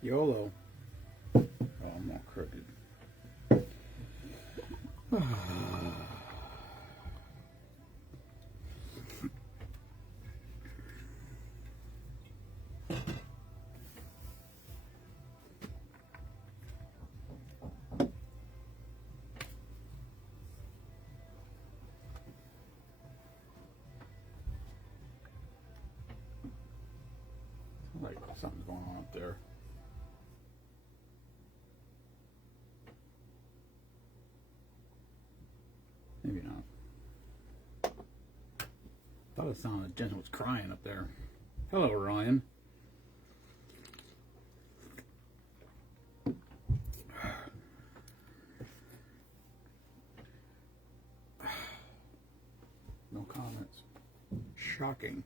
YOLO. Oh, I'm all crooked. Like something's going on up there. Maybe not. Thought it sounded like Jen was crying up there. Hello, Ryan. No comments. Shocking.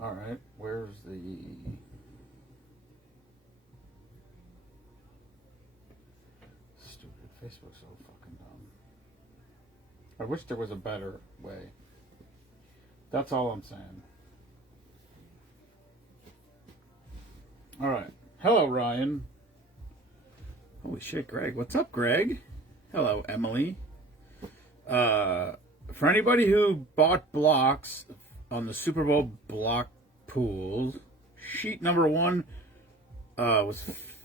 All right, where's the... Stupid Facebook's so fucking dumb. I wish there was a better way. That's all I'm saying. All right. Hello, Ryan. Holy shit, Greg. What's up, Greg? Hello, Emily. For anybody who bought blocks on the Super Bowl block pools, sheet number 1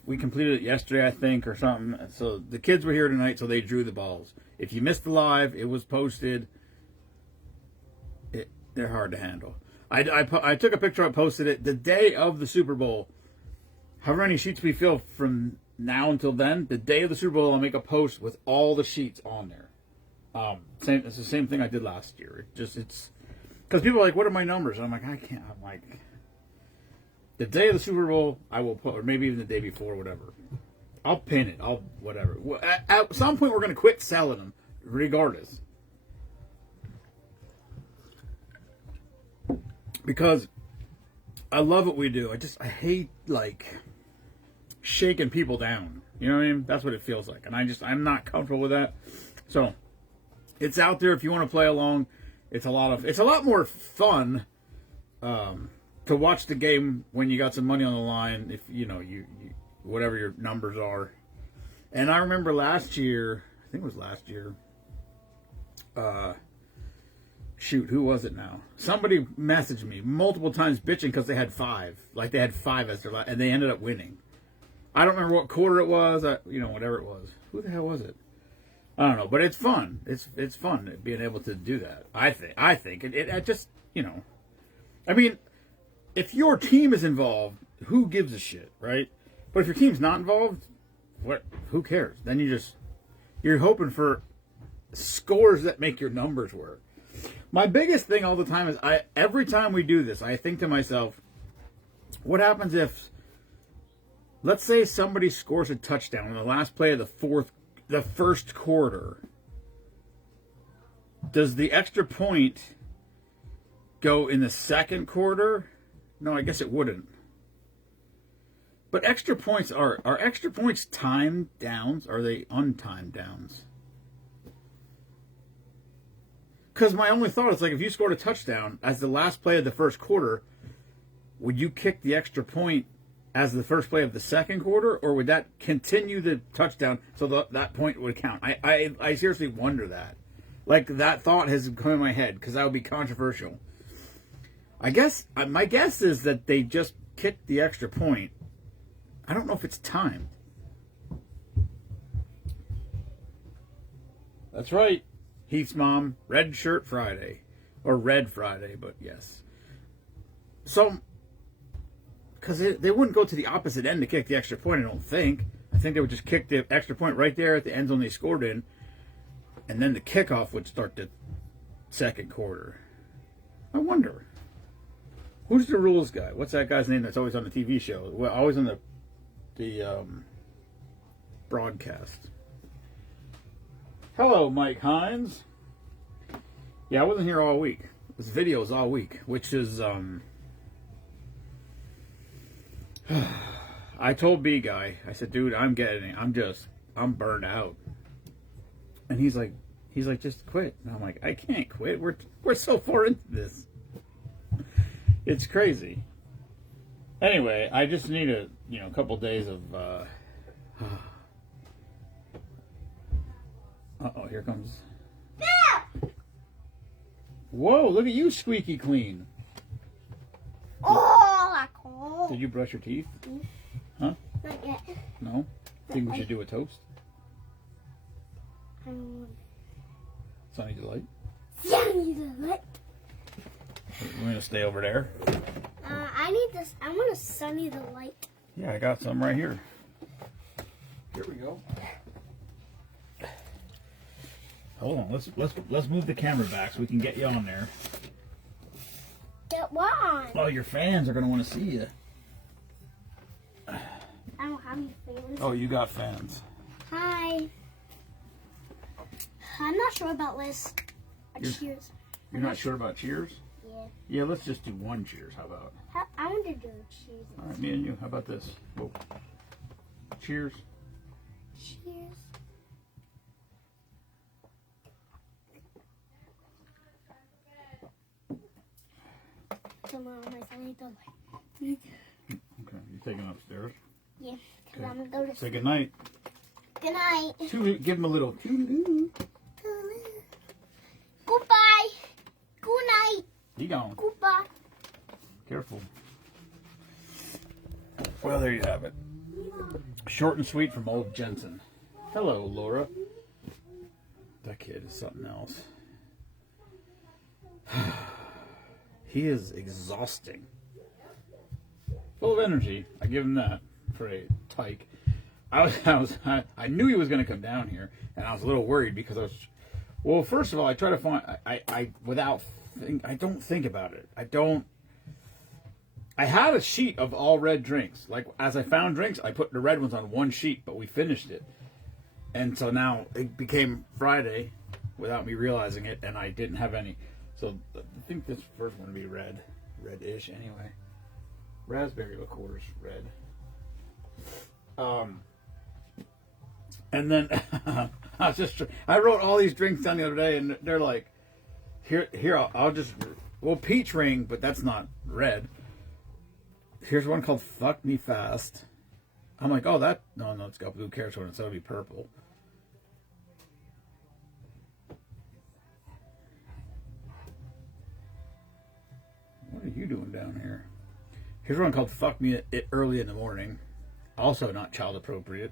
we completed it yesterday, I think, or something. So the kids were here tonight, so they drew the balls. If you missed the live, it was posted. They're hard to handle. I took a picture, I posted it the day of the Super Bowl. However many sheets we fill from now until then, the day of the Super Bowl, I'll make a post with all the sheets on there. It's the same thing I did last year. It's because people are like, "What are my numbers?" And I'm like, I can't. I'm like, the day of the Super Bowl, I will put, or maybe even the day before, whatever. I'll pin it. I'll whatever. At some point, we're going to quit selling them, regardless, because I love what we do. I hate like shaking people down. You know what I mean? That's what it feels like, and I'm not comfortable with that. So it's out there if you want to play along. It's a lot more fun to watch the game when you got some money on the line. If you whatever your numbers are. And I remember last year, I think it was last year. Shoot, who was it now? Somebody messaged me multiple times bitching because they had 5, like they had 5 as their last, and they ended up winning. I don't remember what quarter it was. Whatever it was. Who the hell was it? I don't know, but it's fun. It's fun being able to do that. I think it just, I mean, if your team is involved, who gives a shit, right? But if your team's not involved, who cares? Then you're hoping for scores that make your numbers work. My biggest thing all the time is every time we do this, I think to myself, what happens if, let's say somebody scores a touchdown in the last play of the first quarter? Does the extra point go in the second quarter? No, I guess it wouldn't. But extra points are extra points timed downs? Or are they untimed downs? Because my only thought is, like, if you scored a touchdown as the last play of the first quarter, would you kick the extra point as the first play of the second quarter, or would that continue the touchdown so that point would count? I seriously wonder that. Like, that thought has come in my head, because that would be controversial. I guess, my guess is that they just kicked the extra point. I don't know if it's timed. That's right. Heath's mom, Red Shirt Friday. Or Red Friday, but yes. So, because they wouldn't go to the opposite end to kick the extra point, I don't think. I think they would just kick the extra point right there at the end zone they scored in. And then the kickoff would start the second quarter. I wonder. Who's the rules guy? What's that guy's name that's always on the TV show? Well, always on the broadcast. Hello, Mike Hines. Yeah, I wasn't here all week. This video is all week, which is I I told B guy, I said, dude, I'm burned out. And he's like, just quit. And I'm like, I can't quit. We're so far into this. It's crazy. Anyway, I just need a couple days of. Uh-oh, here comes. Whoa! Look at you, squeaky clean. Oh, Did you brush your teeth? Huh? Not yet. No. Think we should do a toast? Sunny Delight. Sunny Delight. We're gonna stay over there. I need this. I want a Sunny Delight. Yeah, I got some right here. Here we go. Hold on, let's move the camera back so we can get you on there. Get one. Oh, your fans are gonna want to see you. I don't have any fans. Oh, you got fans. Hi. I'm not sure about Liz. Cheers. You're not sure about cheers? Yeah. Yeah, let's just do one cheers. How about? I want to do cheers. All right, me and you. How about this? Whoa. Cheers. Cheers. Tomorrow, my Sunny Delight. Okay, you taking it upstairs? Yeah, because Okay. I'm going to go to Say sleep. good night. Good night. Give him a little. Goodbye. Good night. He gone. Goodbye. Careful. Well, there you have it. Short and sweet from old Jensen. Hello, Laura. That kid is something else. He is exhausting. Full of energy. I give him that for a tyke. I knew he was going to come down here, and I was a little worried because well, first of all, I try to find, I don't think about it. I had a sheet of all red drinks. Like, as I found drinks, I put the red ones on one sheet, but we finished it. And so now it became Friday without me realizing it, and I didn't have any. So I think this first one would be red-ish anyway. Raspberry liqueur's red. And then I wrote all these drinks down the other day, and they're like, here, peach ring, but that's not red. Here's one called Fuck Me Fast. I'm like, oh, no, it's got blue carrots on it, so it'll be purple. What are you doing down here? Here's one called Fuck Me Early in the Morning. Also not child appropriate.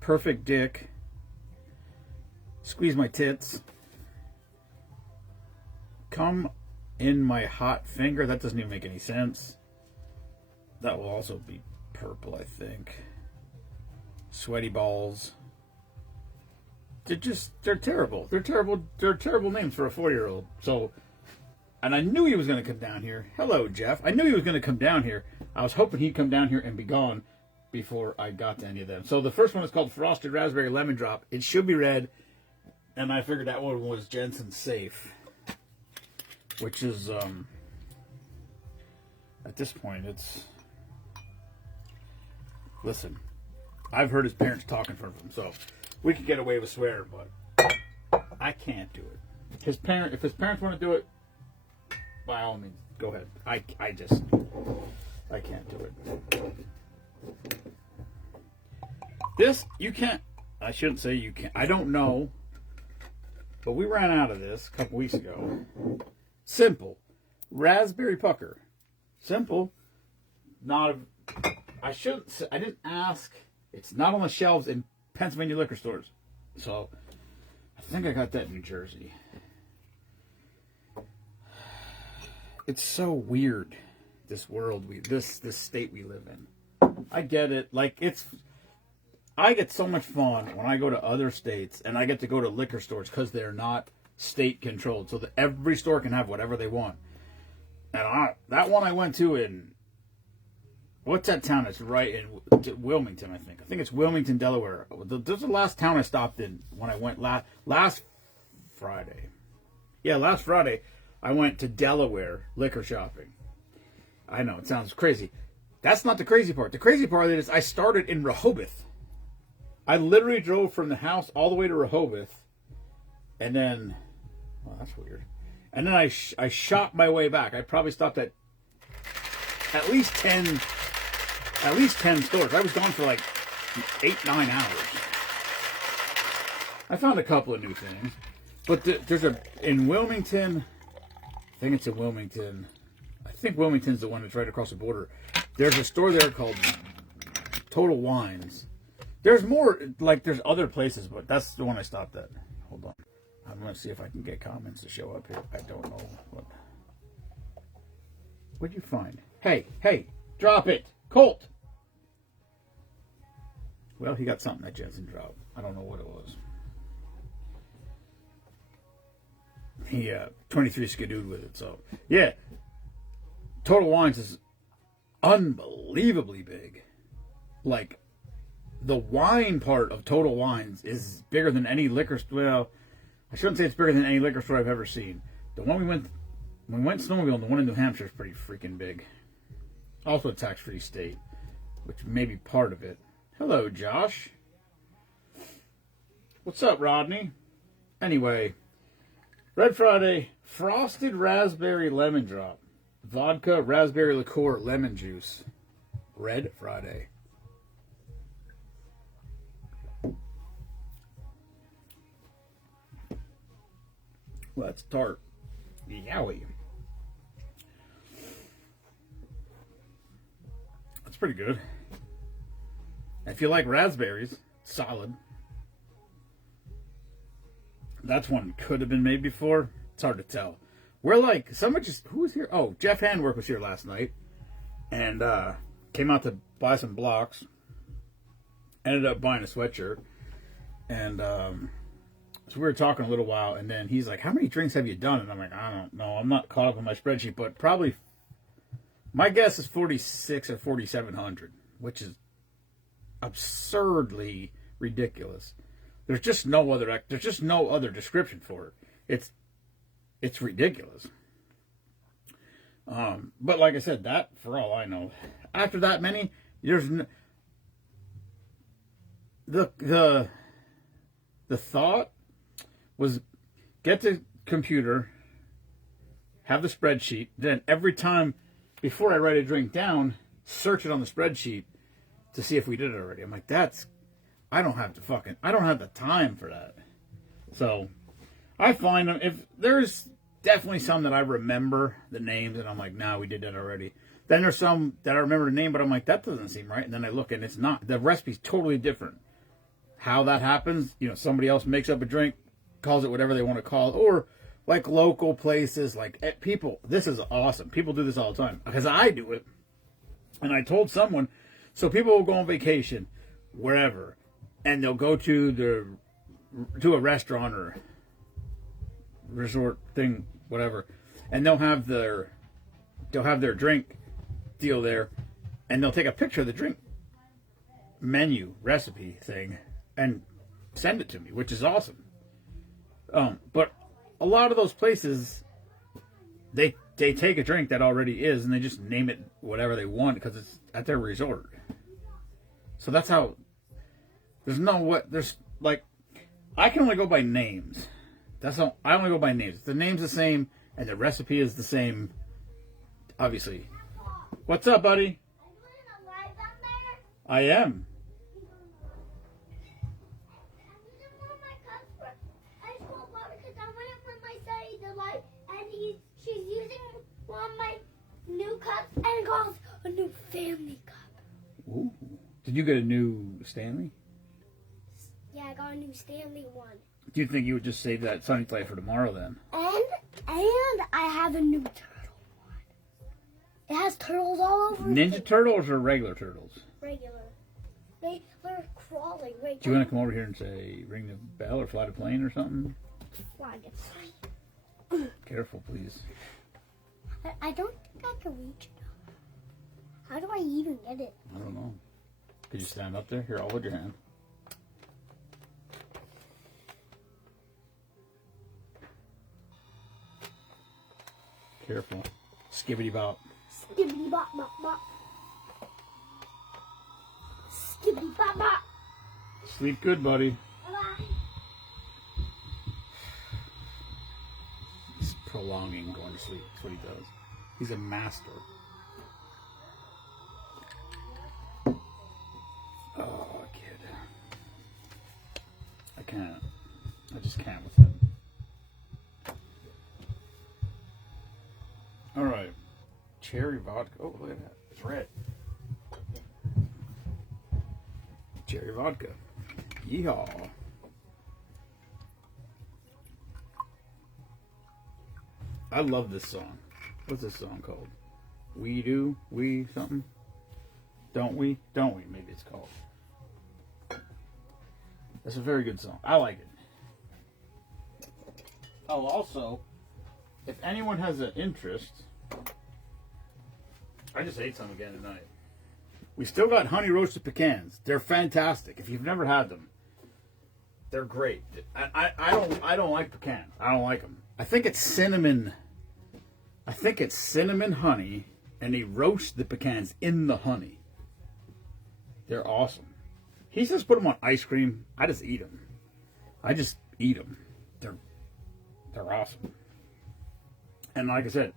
Perfect Dick. Squeeze My Tits. Come in My Hot Finger. That doesn't even make any sense. That will also be purple, I think. Sweaty Balls. They're terrible. They're terrible names for a 4-year-old. So, and I knew he was going to come down here. Hello, Jeff. I knew he was going to come down here. I was hoping he'd come down here and be gone before I got to any of them. So the first one is called Frosted Raspberry Lemon Drop. It should be red. And I figured that one was Jensen Safe. Which is, at this point, it's... Listen, I've heard his parents talk in front of him, so we could get away with swearing, but I can't do it. If his parents want to do it, by all means, go ahead. I can't do it. This, you can't, I shouldn't say you can't, I don't know, but we ran out of this a couple weeks ago. Simple. Raspberry pucker. Simple. Not a, I didn't ask. It's not on the shelves in Pennsylvania liquor stores. So, I think I got that in New Jersey. It's so weird, this world, this state we live in. I get it. Like, I get so much fun when I go to other states and I get to go to liquor stores because they're not state controlled, so that every store can have whatever they want. And that one I went to in, what's that town? It's right in Wilmington, I think. I think it's Wilmington, Delaware. This is the last town I stopped in when I went last Friday. Yeah, last Friday I went to Delaware liquor shopping. I know, it sounds crazy. That's not the crazy part. The crazy part is I started in Rehoboth. I literally drove from the house all the way to Rehoboth, and then, well, that's weird. And then I shot my way back. I probably stopped at least 10 stores. I was gone for like 8-9 hours. I found a couple of new things, but there's in Wilmington. I think it's in Wilmington. I think Wilmington's the one that's right across the border. There's a store there called Total Wines. There's more, like there's other places, but that's the one I stopped at. Hold on. I'm going to see if I can get comments to show up here. I don't know what. What'd you find? Hey, drop it. Colt. Well, he got something that Jensen dropped. I don't know what it was. He 23 skidooed with it, so yeah. Total Wines is unbelievably big. Like, the wine part of Total Wines is bigger than any liquor store. Well, I shouldn't say it's bigger than any liquor store I've ever seen. The one when we went snowmobiling, the one in New Hampshire is pretty freaking big. Also a tax-free state, which may be part of it. Hello, Josh. What's up, Rodney? Anyway, Red Friday, frosted raspberry lemon drop. Vodka, raspberry liqueur, lemon juice. Red Friday. Well, that's tart. Yowie. That's pretty good. If you like raspberries, solid. That's one could have been made before. It's hard to tell. We're like, someone just, who was here? Oh, Jeff Handwork was here last night. And came out to buy some blocks. Ended up buying a sweatshirt. And so we were talking a little while. And then he's like, how many drinks have you done? And I'm like, I don't know. I'm not caught up on my spreadsheet. But probably, my guess is 46 or 4,700. Which is absurdly ridiculous. There's just no other description for it. It's ridiculous. But like I said, that for all I know, after that many, there's the thought was get the computer, have the spreadsheet, then every time before I write a drink down, search it on the spreadsheet to see if we did it already. I'm like, I don't have the time for that. So I find them, if there's definitely some that I remember the names and I'm like, nah, we did that already. Then there's some that I remember the name, but I'm like, that doesn't seem right. And then I look and it's not. The recipe's totally different. How that happens, somebody else makes up a drink, calls it whatever they want to call it, or like local places, like people, this is awesome. People do this all the time because I do it. And I told someone, so people will go on vacation wherever, and they'll go to a restaurant or resort thing, whatever, and they'll have their drink deal there, and they'll take a picture of the drink menu recipe thing and send it to me, which is awesome. But a lot of those places, they take a drink that already is and they just name it whatever they want because it's at their resort. So that's how. There's like, I can only go by names. That's all. I only go by names. If the name's the same and the recipe is the same, obviously. What's up, buddy? Are you doing a live down there? I am. I spoke about it because I went up with my son the light, and she's using one of my new cups, and it calls a new family cup. Ooh. Did you get a new Stanley? Yeah, I got a new Stanley one. Do you think you would just save that Sunny Play for tomorrow then? And I have a new turtle one. It has turtles all over it. Ninja Turtles or regular turtles? Regular. They're crawling right Do you want to come over here and say, ring the bell or fly the plane or something? Fly the plane. Careful, please. I don't think I can reach it. How do I even get it? I don't know. Could you stand up there? Here, I'll hold your hand. Careful. Skibbity bop. Skibbity bop bop bop. Sleep good, buddy. Bye. He's prolonging going to sleep. That's what he does. He's a master. Oh, kid. I can't. I just can't with him. All right. Cherry vodka. Oh, look at that. It's red. Cherry vodka. Yeehaw. I love this song. What's this song called? We do? We something? Don't we? Don't we? Maybe it's called. That's a very good song. I like it. Oh, also, if anyone has an interest, I just ate some again tonight. We still got honey roasted pecans. They're fantastic. If you've never had them, they're great. I don't like pecans. I don't like them. I think it's cinnamon. I think it's cinnamon honey, and they roast the pecans in the honey. They're awesome. He says put them on ice cream. I just eat them. I just eat them. They're awesome. And like I said,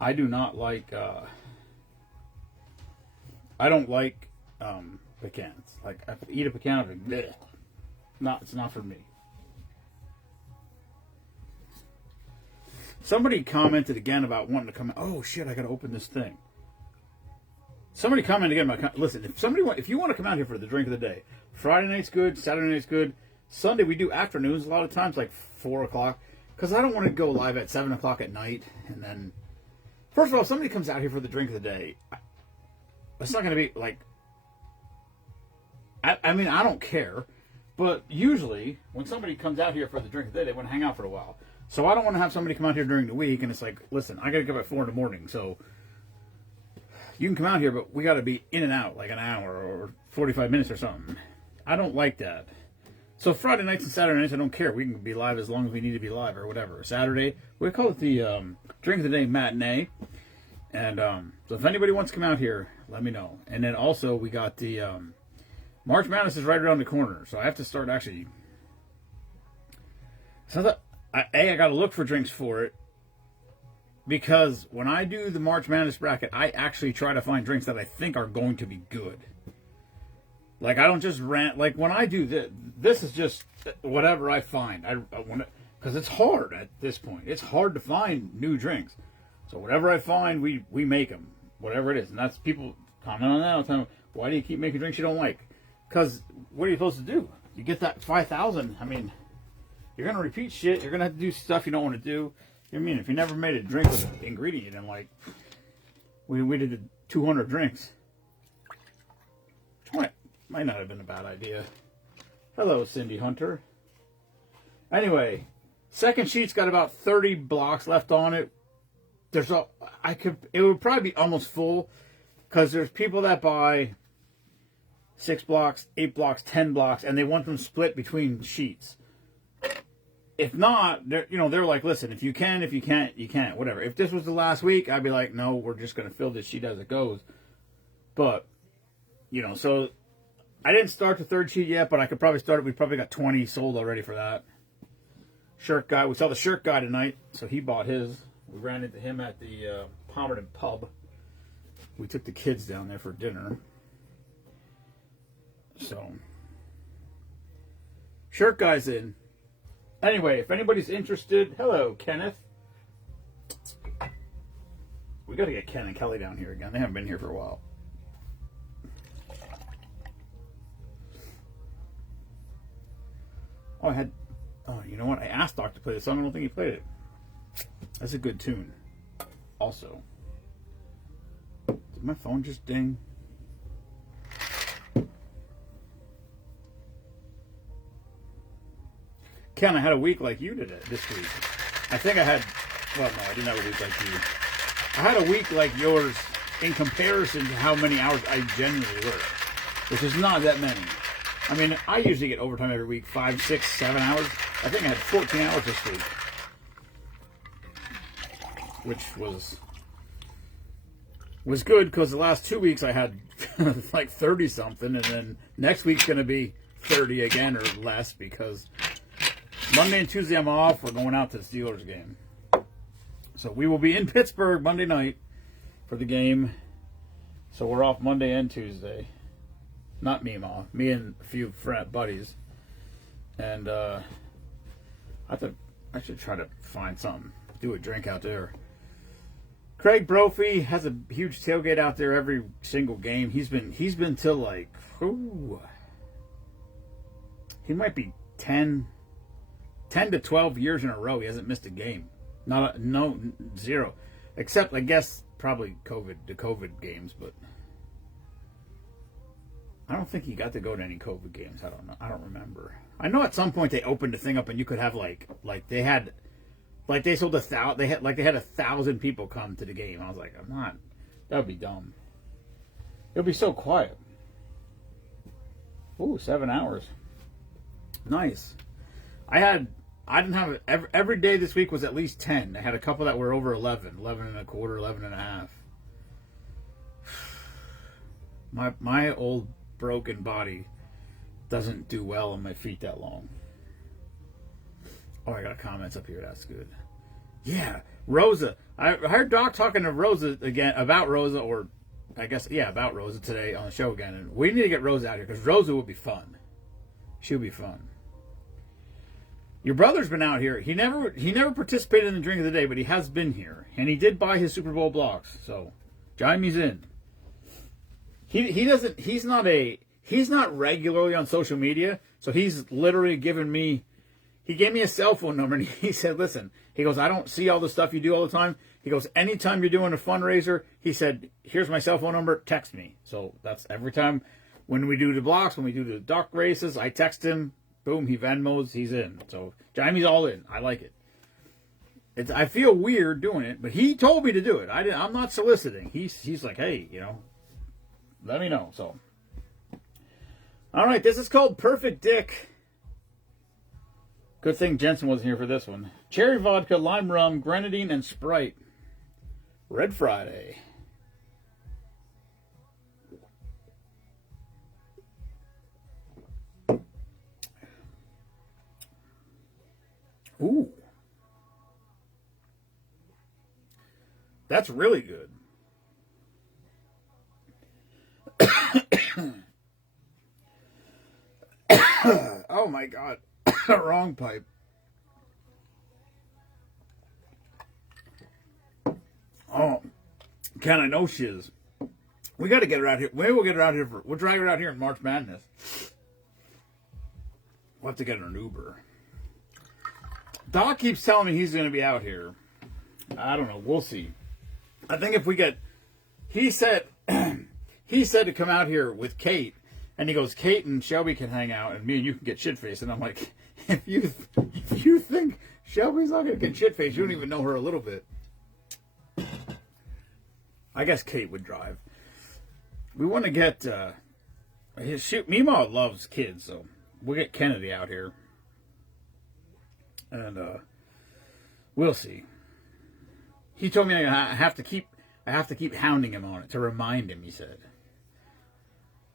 I do not like. I don't like pecans. Like I eat a pecan, I'm like, bleh. No, it's not for me. Somebody commented again about wanting to come. Oh shit! I got to open this thing. Somebody commented again about. Listen, if you want to come out here for the drink of the day, Friday night's good, Saturday night's good, Sunday we do afternoons a lot of times, like 4 o'clock, because I don't want to go live at 7 o'clock at night and then. First of all, if somebody comes out here for the drink of the day, it's not going to be like. I mean, I don't care, but usually when somebody comes out here for the drink of the day, they want to hang out for a while. So I don't want to have somebody come out here during the week and it's like, listen, I got to go at 4 in the morning, so you can come out here, but we got to be in and out like an hour or 45 minutes or something. I don't like that. So Friday nights and Saturday nights, I don't care. We can be live as long as we need to be live or whatever. Saturday, we call it the drink of the day matinee. And so if anybody wants to come out here, let me know. And then also we got the March Madness is right around the corner, so I have to start actually. So that I got to look for drinks for it because when I do the March Madness bracket, I actually try to find drinks that I think are going to be good. Like I don't just rant. Like when I do this, this is just whatever I find. I want to because it's hard at this point. It's hard to find new drinks. So whatever I find, we make them, whatever it is. And that's people comment on that all the time. Why do you keep making drinks you don't like? Because what are you supposed to do? You get that 5,000. I mean, you're going to repeat shit. You're going to have to do stuff you don't want to do. You know what I mean? If you never made a drink with an ingredient and like, we did 200 drinks. Might not have been a bad idea. Hello, Cindy Hunter. Anyway, second sheet's got about 30 blocks left on it. It would probably be almost full because there's people that buy 6 blocks, 8 blocks, 10 blocks, and they want them split between sheets. If not, they're like, listen, if you can, if you can't, you can't, whatever. If this was the last week, I'd be like, no, we're just going to fill this sheet as it goes. But, so I didn't start the third sheet yet, but I could probably start it. We probably got 20 sold already for that. Shirt guy, we saw the shirt guy tonight, so he bought his. We ran into him at the Palmerton pub. We took the kids down there for dinner. So, shirt guy's in. Anyway, if anybody's interested, hello, Kenneth. We got to get Ken and Kelly down here again. They haven't been here for a while. Oh, you know what? I asked Doc to play the song. I don't think he played it. That's a good tune. Also, did my phone just ding? Ken, I had a week like you did it this week. I think I had, well, no, I didn't have a week like you. I had a week like yours in comparison to how many hours I genuinely work, which is not that many. I mean, I usually get overtime every week, 5, 6, 7 hours. I think I had 14 hours this week, which was was good because the last 2 weeks I had like 30 something, and then next week's going to be 30 again or less because Monday and Tuesday I'm off. We're going out to the Steelers game. So we will be in Pittsburgh Monday night for the game. So we're off Monday and Tuesday. Not me, Ma. Me and a few buddies. And I should try to find something. Do a drink out there. Craig Brophy has a huge tailgate out there every single game. He's been till like, he might be 10 to 12 years in a row. He hasn't missed a game. Zero. Except, I guess, probably the COVID games, but I don't think he got to go to any COVID games. I don't know. I don't remember. I know at some point they opened the thing up and you could have they sold 1,000. They had 1,000 people come to the game. I was like, that would be dumb. It'll be so quiet. Ooh, 7 hours. Nice. I didn't have every day this week was at least 10. I had a couple that were over 11 and a quarter, 11 and a half. My old broken body doesn't do well on my feet that long. Oh, I got comments up here. That's good. Yeah, Rosa. I heard Doc talking to Rosa again about Rosa, or I guess, yeah, about Rosa today on the show again. And we need to get Rosa out here because Rosa would be fun. She'll be fun. Your brother's been out here. He never participated in the drink of the day, but he has been here. And he did buy his Super Bowl blocks. So, Jaime's in. He's not regularly on social media, so he's literally he gave me a cell phone number, and he said, listen, he goes, I don't see all the stuff you do all the time. He goes, anytime you're doing a fundraiser, he said, here's my cell phone number, text me. So that's every time when we do the blocks, when we do the duck races, I text him, boom, he Venmos, he's in. So Jaime's all in. I like it. I feel weird doing it, but he told me to do it. I'm not soliciting. He's like, hey, let me know. So, all right, this is called Perfect Dick. Good thing Jensen wasn't here for this one. Cherry vodka, lime rum, grenadine, and Sprite. Red Friday. Ooh. That's really good. Oh my God. Wrong pipe. Oh, Ken, I know she is. We got to get her out here. Maybe we'll get her out here. We'll drag her out here in March Madness. We'll have to get her an Uber. Doc keeps telling me he's going to be out here. I don't know. We'll see. I think if we get... He said to come out here with Kate. And he goes, Kate and Shelby can hang out, and me and you can get shit-faced. And I'm like, if you think Shelby's not going to get shit-faced, you don't even know her a little bit. I guess Kate would drive. We want to get... Meemaw loves kids, so we'll get Kennedy out here. And we'll see. He told me I have to keep hounding him on it to remind him, he said.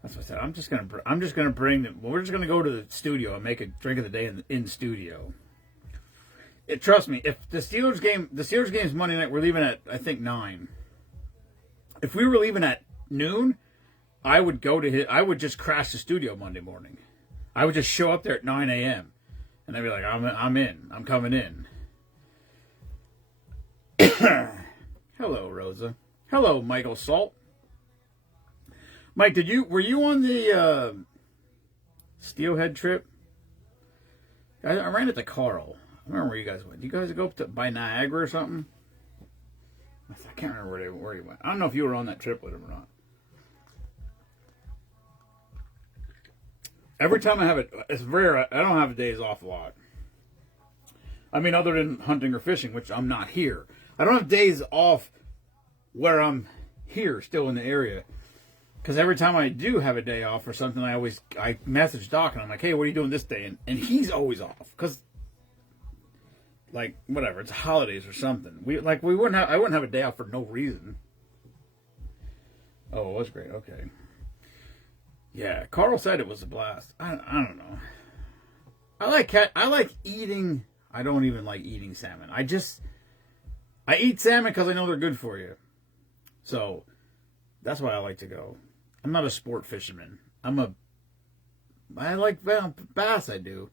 That's what I said. I'm just gonna bring them. We're just gonna go to the studio and make a drink of the day in studio. Trust me. If the Steelers game's Monday night, we're leaving at I think 9. If we were leaving at noon, I would just crash the studio Monday morning. I would just show up there at 9 a.m. and I'd be like, I'm in. I'm coming in. Hello, Rosa. Hello, Michael Salt. Mike, were you on the Steelhead trip? I ran into Carl. I remember where you guys went. Did you guys go up by Niagara or something? I can't remember where you went. I don't know if you were on that trip with him or not. Every time I have it, it's rare. I don't have days off a lot. I mean, other than hunting or fishing, which I'm not here. I don't have days off where I'm here, still in the area. Because every time I do have a day off or something, I message Doc and I'm like, hey, what are you doing this day? And he's always off. Because, like, whatever, it's holidays or something. I wouldn't have a day off for no reason. Oh, it was great. Okay. Yeah, Carl said it was a blast. I don't know. I like eating. I don't even like eating salmon. I eat salmon because I know they're good for you. So that's why I like to go. I'm not a sport fisherman. I like bass. I do,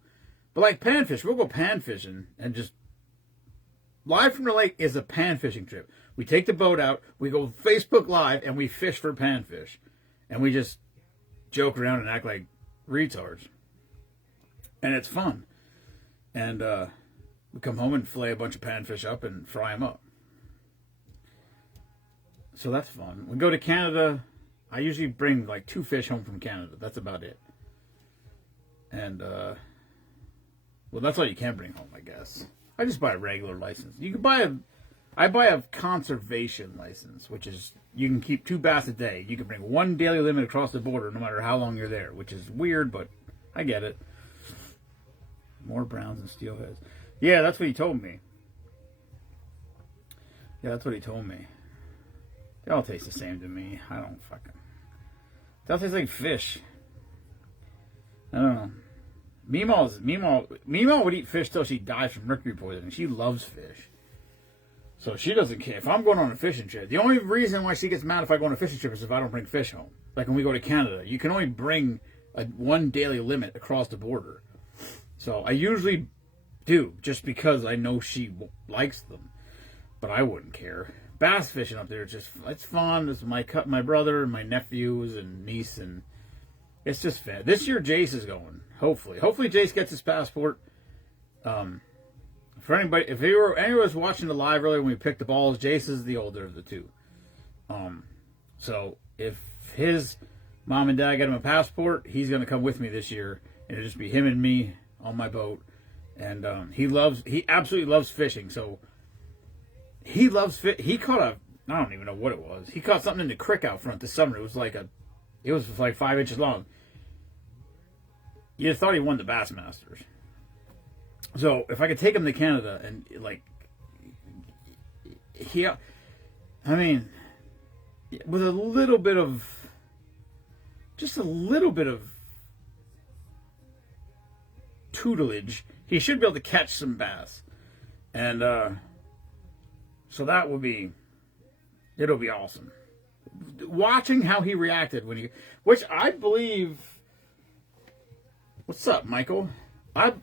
but like panfish, we'll go pan fishing and just live from the lake is a pan fishing trip. We take the boat out, we go Facebook Live, and we fish for panfish, and we just joke around and act like retards, and it's fun. And we come home and fillet a bunch of panfish up and fry them up. So that's fun. We go to Canada. I usually bring like 2 fish home from Canada. That's about it. And well, that's all you can bring home, I guess. I just buy a regular license. You can I buy a conservation license, which is you can keep 2 bass a day. You can bring 1 daily limit across the border no matter how long you're there, which is weird, but I get it. More browns and steelheads. Yeah, that's what he told me. They all taste the same to me. I don't fucking... They all taste like fish. I don't know. Meemaw would eat fish till she dies from mercury poisoning. She loves fish. So she doesn't care. If I'm going on a fishing trip, the only reason why she gets mad if I go on a fishing trip is if I don't bring fish home. Like when we go to Canada, you can only bring 1 daily limit across the border. So I usually do, just because I know she likes them. But I wouldn't care. Bass fishing up there, it's fun. It's my brother and my nephews and niece, and it's just fun. This year Jace is going. Hopefully Jace gets his passport. For anybody, if anyone was watching the live earlier when we picked the balls, Jace is the older of the 2. So if his mom and dad get him a passport, he's going to come with me this year, and it'll just be him and me on my boat. And he absolutely loves fishing. So he loves fish. He caught I don't even know what it was. He caught something in the creek out front this summer. It was like 5 inches long. You thought he won the Bassmasters. So if I could take him to Canada and with a little bit of tutelage, he should be able to catch some bass. And so it'll be awesome. Watching how he reacted which I believe. What's up, Michael?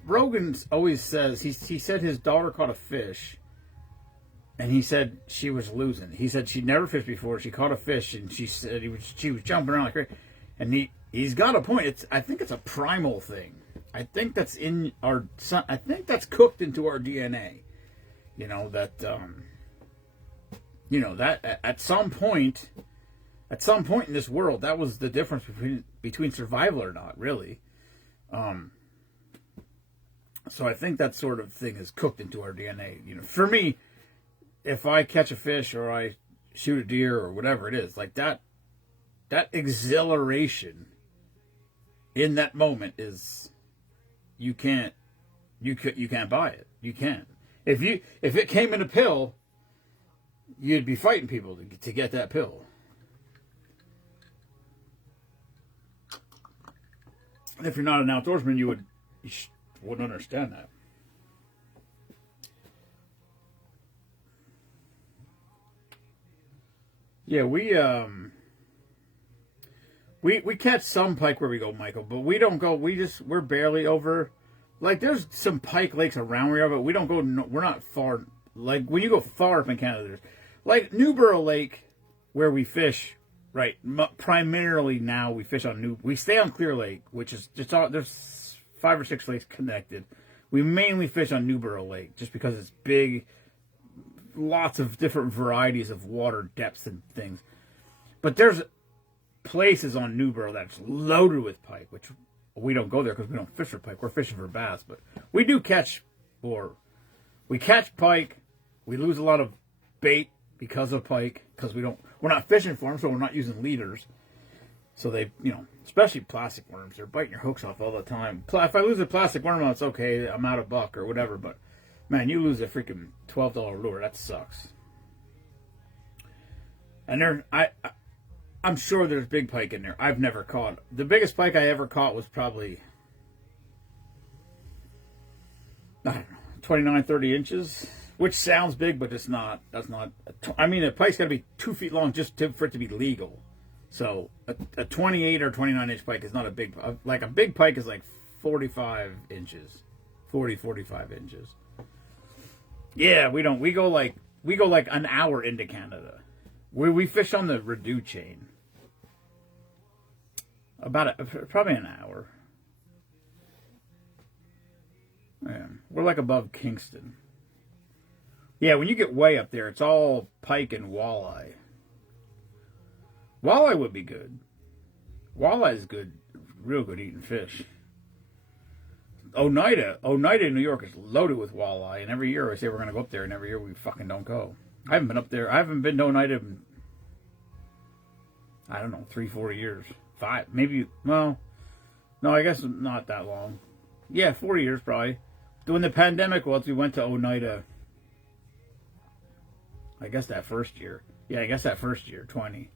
Rogan always says, he said his daughter caught a fish, and he said she was losing. He said she'd never fished before. She caught a fish, and she said she was jumping around like crazy. And he's got a point. I think it's a primal thing. I think that's I think that's cooked into our DNA. That at some point in this world, that was the difference between survival or not, really. So I think that sort of thing is cooked into our DNA. For me, if I catch a fish or I shoot a deer or whatever it is, like that exhilaration in that moment is you can't buy it. You can't. If it came in a pill, you'd be fighting people to get that pill. And if you're not an outdoorsman, you wouldn't understand that. Yeah, we catch some pike where we go, Michael, but we don't go. We're barely over. Like there's some pike lakes around where we are, but we don't go. We're not far. Like when you go far up in Canada, there's like Newborough Lake where we fish. Right, primarily now we fish on we stay on Clear Lake, which is there's 5 or 6 lakes connected. We mainly fish on Newborough Lake just because it's big, lots of different varieties of water depths and things. But there's places on Newborough that's loaded with pike, which we don't go there because we don't fish for pike. We're fishing for bass, but we do catch we catch pike. We lose a lot of bait because of pike because we're not fishing for them, so we're not using leaders. So they, especially plastic worms, they're biting your hooks off all the time. If I lose a plastic worm, it's okay, I'm out $1 or whatever, but man, you lose a freaking $12 lure, that sucks. And I I'm sure there's big pike in there. I've never caught. The biggest pike I ever caught was probably, I don't know, 29, 30 inches, which sounds big, but it's not. That's not. I mean, a pike's got to be 2 feet long for it to be legal. So a 28 or 29 inch pike is not a big. Like a big pike is like 45 inches, 45 inches. Yeah, we don't. We go like an hour into Canada. We fish on the Rideau chain. Probably an hour. Man, we're like above Kingston. Yeah, when you get way up there, it's all pike and walleye. Walleye would be good. Walleye is good, real good eating fish. Oneida in New York is loaded with walleye, and every year I say we're going to go up there, and every year we fucking don't go. I haven't been up there. I haven't been to Oneida in, I don't know, 3-4 years. 5, maybe, well, no, I guess not that long. Yeah, 4 years probably. During the pandemic, we went to Oneida, I guess that first year. Yeah, I guess that first year, 20.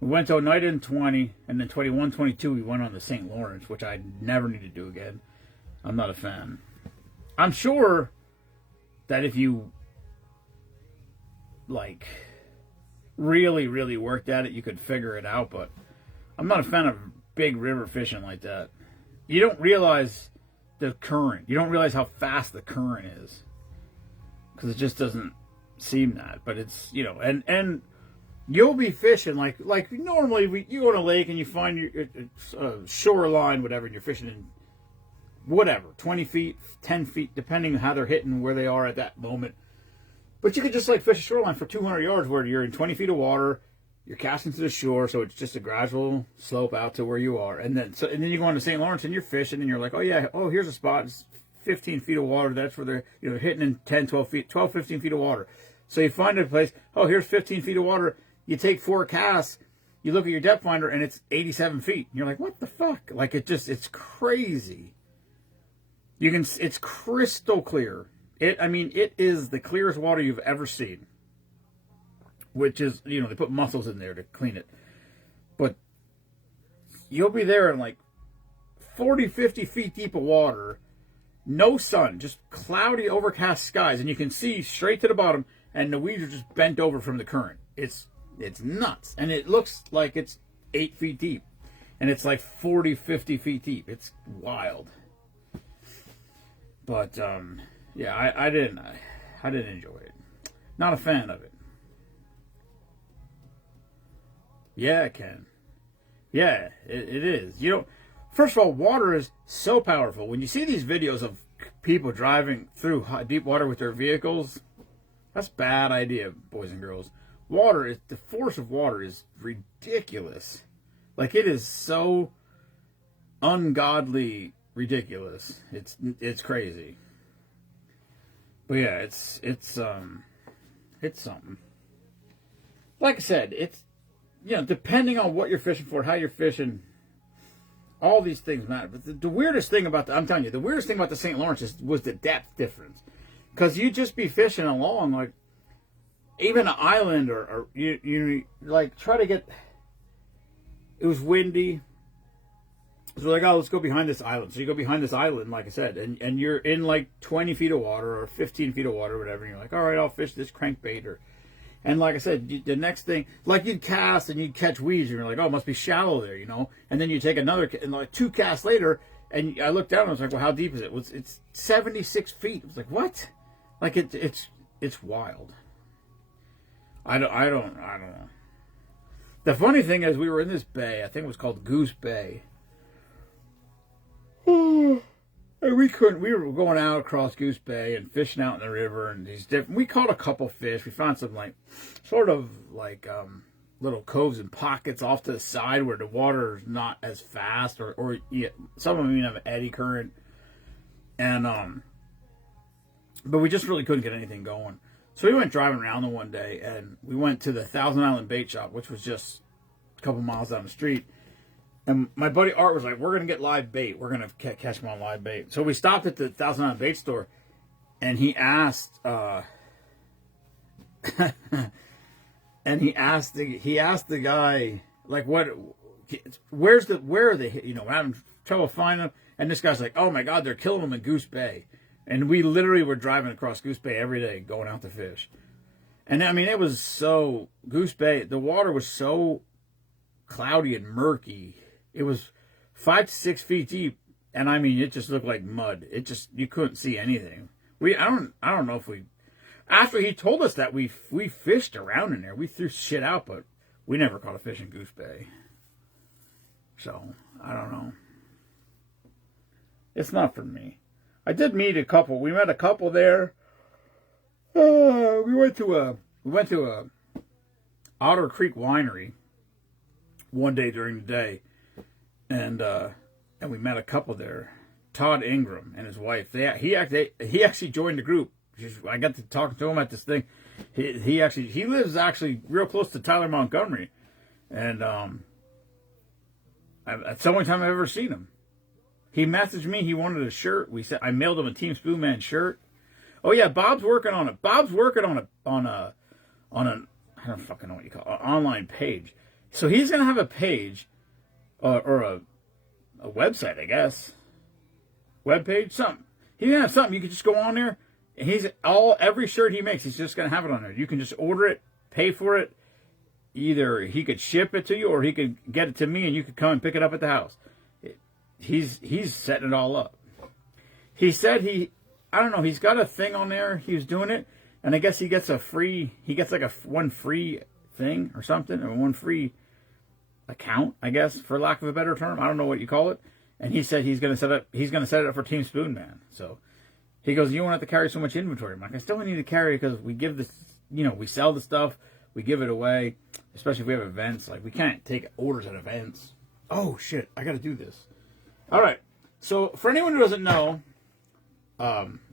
We went to Oneida in 20, and then 21, 22, we went on the St. Lawrence, which I never need to do again. I'm not a fan. I'm sure that if you, like, really, really worked at it, you could figure it out, but I'm not a fan of big river fishing like that. You don't realize the current. You don't realize how fast the current is. Because it just doesn't seem that. But it's, you know, and you'll be fishing like normally you go on a lake and you find your shoreline, whatever, and you're fishing in whatever, 20 feet, 10 feet, depending on how they're hitting, where they are at that moment. But you could just like fish a shoreline for 200 yards where you're in 20 feet of water. You're casting to the shore, so it's just a gradual slope out to where you are. And then you go on to St. Lawrence and you're fishing, and you're like, oh yeah, oh, here's a spot. It's 15 feet of water. That's where they're, you know, hitting in 10, 12 feet, 12, 15 feet of water. So you find a place, oh, here's 15 feet of water. You take 4 casts, you look at your depth finder, and it's 87 feet. And you're like, what the fuck? Like, it's crazy. It's crystal clear. It is the clearest water you've ever seen. Which is, you know, they put mussels in there to clean it. But you'll be there in like 40, 50 feet deep of water, no sun, just cloudy, overcast skies, and you can see straight to the bottom, and the weeds are just bent over from the current. It's nuts. And it looks like it's 8 feet deep. And it's like 40, 50 feet deep. It's wild. But, yeah, I didn't enjoy it. Not a fan of it. Yeah, it can. Yeah, it is. You know, first of all, water is so powerful. When you see these videos of people driving through deep water with their vehicles, that's a bad idea, boys and girls. The force of water is ridiculous. Like, it is so ungodly ridiculous. It's crazy. But yeah, it's something. Like I said, it's, you know, depending on what you're fishing for, how you're fishing, all these things matter. But the weirdest thing about I'm telling you, the weirdest thing about the St. Lawrence was the depth difference. Because you'd just be fishing along, like, even an island, or you like, try to get, it was windy. So like, oh, let's go behind this island. So you go behind this island, like I said, and you're in like 20 feet of water or 15 feet of water, or whatever. And you're like, all right, I'll fish this crankbait. And like I said, the next thing, like, you'd cast and you'd catch weeds, and you're like, oh, it must be shallow there, you know? And then you take another, and like 2 casts later, and I looked down and I was like, well, how deep is it? It's 76 feet. I was like, what? Like, it's wild. I don't know. The funny thing is, we were in this bay, I think it was called Goose Bay. And we were going out across Goose Bay and fishing out in the river, and we caught a couple fish. We found some, like, sort of like little coves and pockets off to the side where the water is not as fast, or yeah, some of them even have an eddy current. And but we just really couldn't get anything going. So we went driving around the one day, and we went to the Thousand Island Bait Shop, which was just a couple miles down the street. And my buddy Art was like, we're going to get live bait. We're going to catch them on live bait. So we stopped at the Thousand Island Bait store, and he asked and he asked the guy, like, where are they? You know, we're having trouble finding them. And this guy's like, oh my God, they're killing them in Goose Bay. And we literally were driving across Goose Bay every day, going out to fish. And I mean, it was so, Goose Bay, the water was so cloudy and murky. It was 5 to 6 feet deep. And I mean, it just looked like mud. It just, you couldn't see anything. I don't know if we, after he told us that, we fished around in there. We threw shit out, but we never caught a fish in Goose Bay. So, I don't know. It's not for me. I did meet a couple. We met a couple there. We went to a Otter Creek winery one day during the day, and we met a couple there. Todd Ingram and his wife. He actually joined the group. I got to talk to him at this thing. He lives actually real close to Tyler Montgomery, and that's the only time I've ever seen him. He messaged me. He wanted a shirt. I mailed him a Team Spoonman shirt. Oh yeah, Bob's working on it. Bob's working on a I don't fucking know what you call it, an online page. So he's gonna have a page, or a website, I guess. Web page, something. He's gonna have something. You can just go on there, and every shirt he makes, he's just gonna have it on there. You can just order it, pay for it. Either he could ship it to you, or he could get it to me, and you could come and pick it up at the house. He's setting it all up. He said I don't know, he's got a thing on there. He was doing it, and I guess he gets like one free thing or something, or one free account, I guess, for lack of a better term. I don't know what you call it. And he said he's gonna set it up for Team Spoonman. So he goes, you won't have to carry so much inventory. I'm like, I still need to carry because we give this, we sell the stuff, we give it away, especially if we have events. Like, we can't take orders at events. Oh shit, I gotta do this. All right. So for anyone who doesn't know,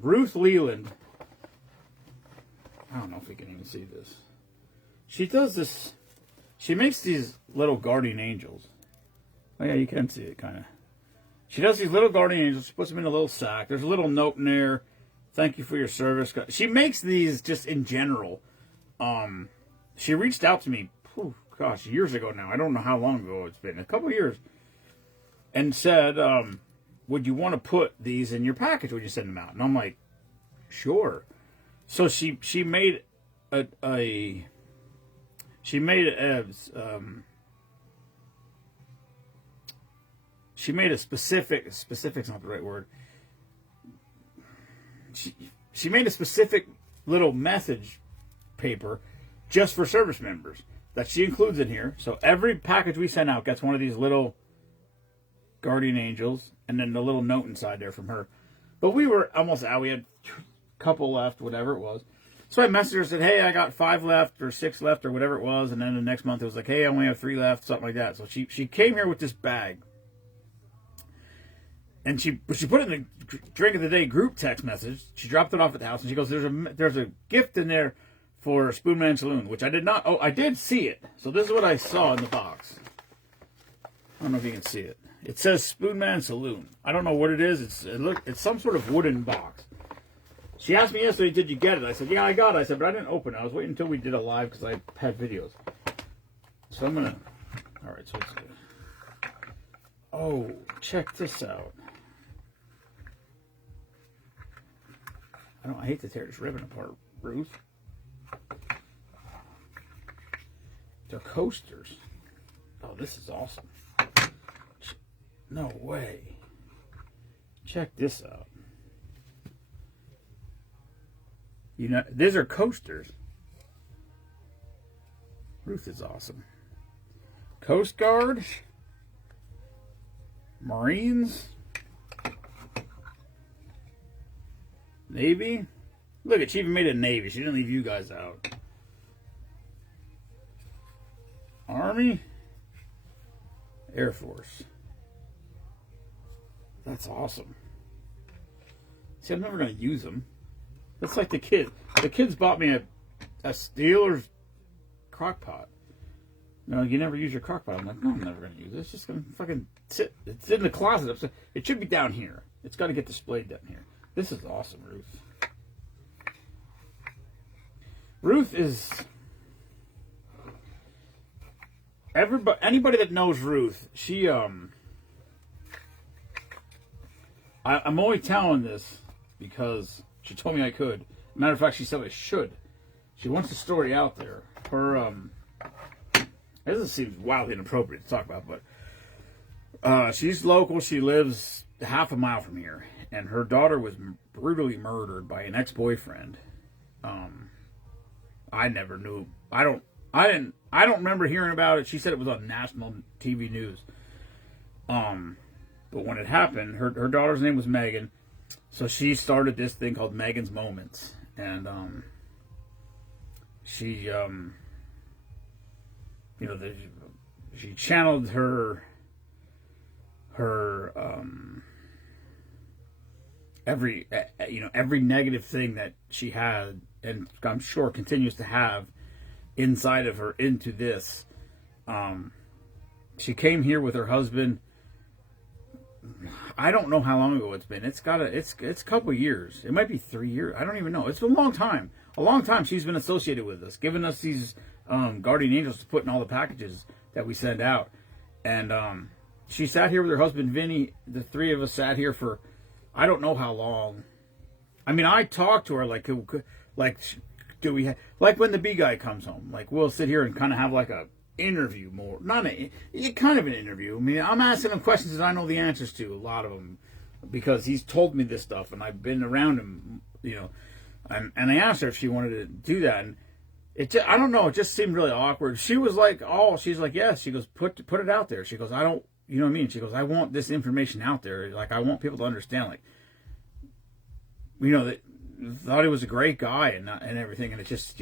Ruth Leland, I don't know if we can even see this. She does this. She makes these little guardian angels. Oh yeah, you can see it kind of. She does these little guardian angels. She puts them in a little sack. There's a little note in there. Thank you for your service. She makes these just in general. She reached out to me, years ago now. I don't know how long ago it's been. A couple of years. And said, would you want to put these in your package when you send them out? And I'm like, sure. So she made a specific's not the right word. She made a specific little message paper just for service members that she includes in here. So every package we send out gets one of these little guardian angels, and then the little note inside there from her. But we were almost out. We had a couple left, whatever it was. So I messaged her and said, hey, I got 5 left or 6 left or whatever it was. And then the next month it was like, hey, I only have 3 left, something like that. So she came here with this bag. And she put it in the drink of the day group text message. She dropped it off at the house, and she goes, there's a gift in there for Spoonman Saloon, which I did not. Oh, I did see it. So this is what I saw in the box. I don't know if you can see it. It says Spoonman Saloon. I don't know what it is. It's some sort of wooden box. She asked me yesterday, did you get it? I said, yeah, I got it. I said, but I didn't open it. I was waiting until we did a live because I had videos. So I'm going to... All right, so let's do it. Oh, check this out. I hate to tear this ribbon apart, Ruth. They're coasters. Oh, this is awesome. No way. Check this out. These are coasters. Ruth is awesome. Coast Guard. Marines. Navy. Look, she even made a Navy. She didn't leave you guys out. Army. Air Force. That's awesome. See, I'm never going to use them. That's like the kids. The kids bought me a Steelers crock pot. No, you never use your crock pot. I'm like, no, I'm never going to use it. It's just going to fucking sit. It's in the closet. It should be down here. It's got to get displayed down here. This is awesome, Ruth. everybody, anybody that knows Ruth, she I'm only telling this because she told me I could. Matter of fact, she said I should. She wants the story out there. Her this seems wildly inappropriate to talk about, but she's local. She lives half a mile from here, and her daughter was brutally murdered by an ex-boyfriend. I never knew. I don't remember hearing about it. She said it was on national TV news. But when it happened, her daughter's name was Megan, so she started this thing called Megan's Moments, and she she channeled her every every negative thing that she had, and I'm sure continues to have inside of her into this. She came here with her husband. I don't know how long ago it's been. It's a couple of years. It might be 3 years. I don't even know. It's a long time. A long time she's been associated with us, giving us these guardian angels to put in all the packages that we send out. And she sat here with her husband Vinny. The three of us sat here for I don't know how long. I mean, I talked to her like do we like when the B guy comes home? Like we'll sit here and kind of have like a interview more, not a kind of an interview. I mean, I'm asking him questions that I know the answers to, a lot of them, because he's told me this stuff and I've been around him, and I asked her if she wanted to do that, and I don't know, it just seemed really awkward. She was like, she's like, yes. She goes, put it out there. She goes, I don't, you know what I mean? She goes, I want this information out there. Like, I want people to understand, like, that thought he was a great guy and everything, and it's just,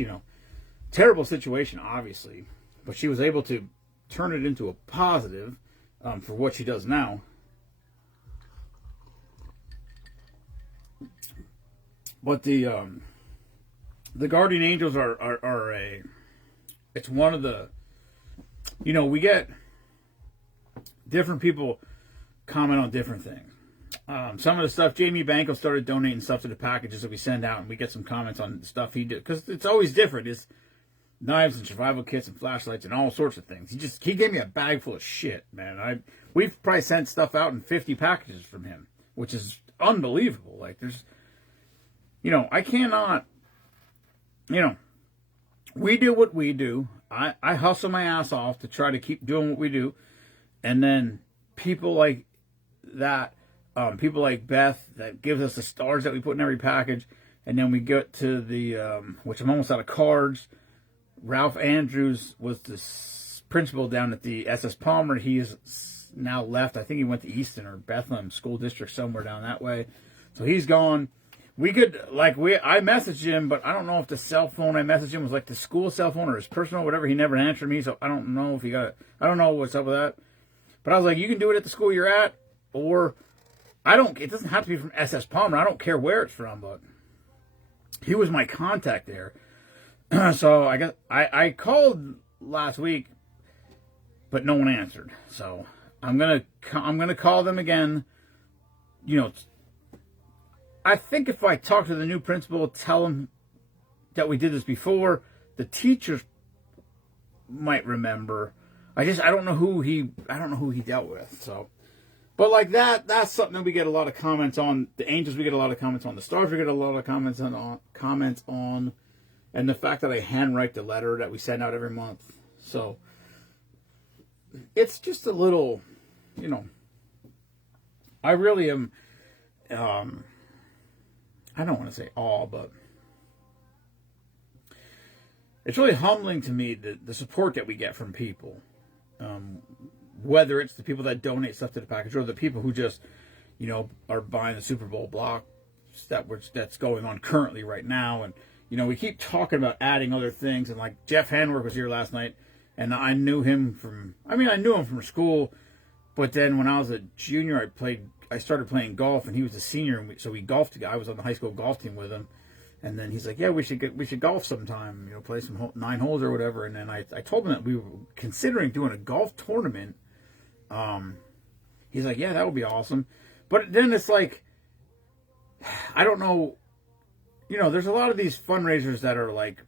terrible situation, obviously. But she was able to turn it into a positive for what she does now. But the guardian angels are it's one of the, we get different people comment on different things. Some of the stuff, Jamie Banco started donating stuff to the packages that we send out, and we get some comments on the stuff he did, because it's always different. It's knives and survival kits and flashlights and all sorts of things. He gave me a bag full of shit, man. We've probably sent stuff out in 50 packages from him, which is unbelievable. Like, there's, I cannot, we do what we do. I hustle my ass off to try to keep doing what we do. And then people like that, people like Beth that gives us the stars that we put in every package. And then we get to the, which I'm almost out of cards. Ralph Andrews was the principal down at the SS Palmer. He is now left. I think he went to Easton or Bethlehem School District, somewhere down that way. So he's gone. We could, I messaged him, but I don't know if the cell phone I messaged him was like the school cell phone or his personal, whatever. He never answered me, so I don't know if he got it. I don't know what's up with that. But I was like, you can do it at the school you're at, or it doesn't have to be from SS Palmer. I don't care where it's from, but he was my contact there. So I guess I called last week, but no one answered. So I'm gonna call them again. I think if I talk to the new principal, tell him that we did this before, the teachers might remember. I don't know who he dealt with. So, but like that's something that we get a lot of comments on. The angels, we get a lot of comments on. The stars, we get a lot of comments on. And the fact that I handwrite the letter that we send out every month. So it's just a little, I really am, I don't want to say awe, but it's really humbling to me, the support that we get from people. Whether it's the people that donate stuff to the package or the people who just, are buying the Super Bowl block that's going on currently right now. And, we keep talking about adding other things, and like Jeff Handwork was here last night, and I knew him from school, but then when I was a junior, I started playing golf, and he was a senior, and so we golfed together. I was on the high school golf team with him, and then he's like, yeah, we should golf sometime, play some 9 holes or whatever. And then I told him that we were considering doing a golf tournament. He's like, yeah, that would be awesome. But then it's like, I don't know. There's a lot of these fundraisers that are like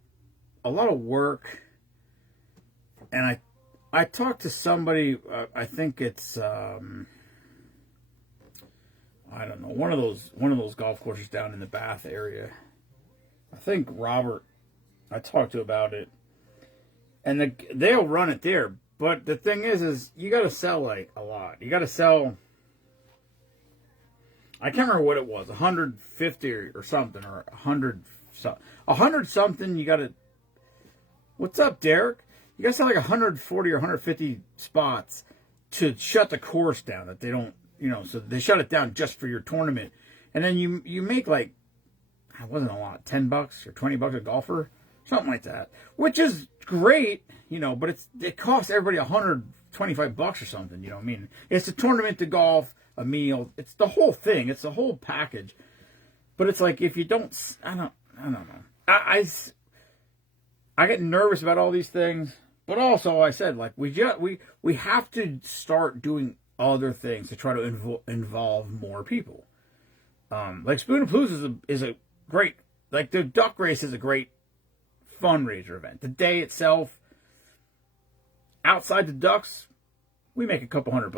a lot of work, and I talked to somebody. I think it's I don't know, one of those golf courses down in the Bath area. I think Robert. I talked to about it, and they'll run it there. But the thing is you got to sell like a lot. You got to sell. I can't remember what it was, 150 or something, or 100 something. You got to. What's up, Derek? You got to sell like 140 or 150 spots to shut the course down. That they don't, so they shut it down just for your tournament, and then you make like, it wasn't a lot, $10 or $20 a golfer, something like that, which is great, but it costs everybody $125 or something. You know what I mean? It's a tournament to golf, a meal, it's the whole thing, it's the whole package. But it's like if you don't, I don't know. I get nervous about all these things, but also I said like we have to start doing other things to try to involve more people. Like Spoonapalooza is a great, like the duck race is a great fundraiser event. The day itself, outside the ducks, we make a couple $100,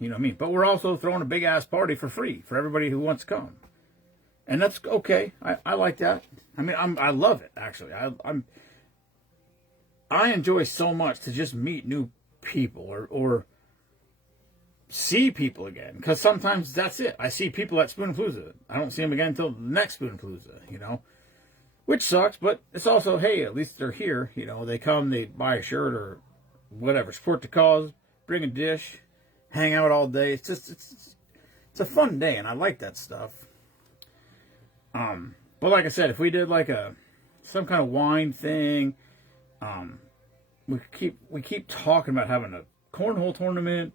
you know what I mean? But we're also throwing a big ass party for free for everybody who wants to come. And that's okay. I like that. I mean, I love it actually. I enjoy so much to just meet new people or see people again, because sometimes that's it. I see people at Spoonapalooza. I don't see them again until the next Spoonapalooza, which sucks, but it's also, hey, at least they're here. They come, they buy a shirt or whatever, support the cause, bring a dish, hang out all day. It's just it's a fun day, and I like that stuff. But like I said, if we did like some kind of wine thing, we keep talking about having a cornhole tournament.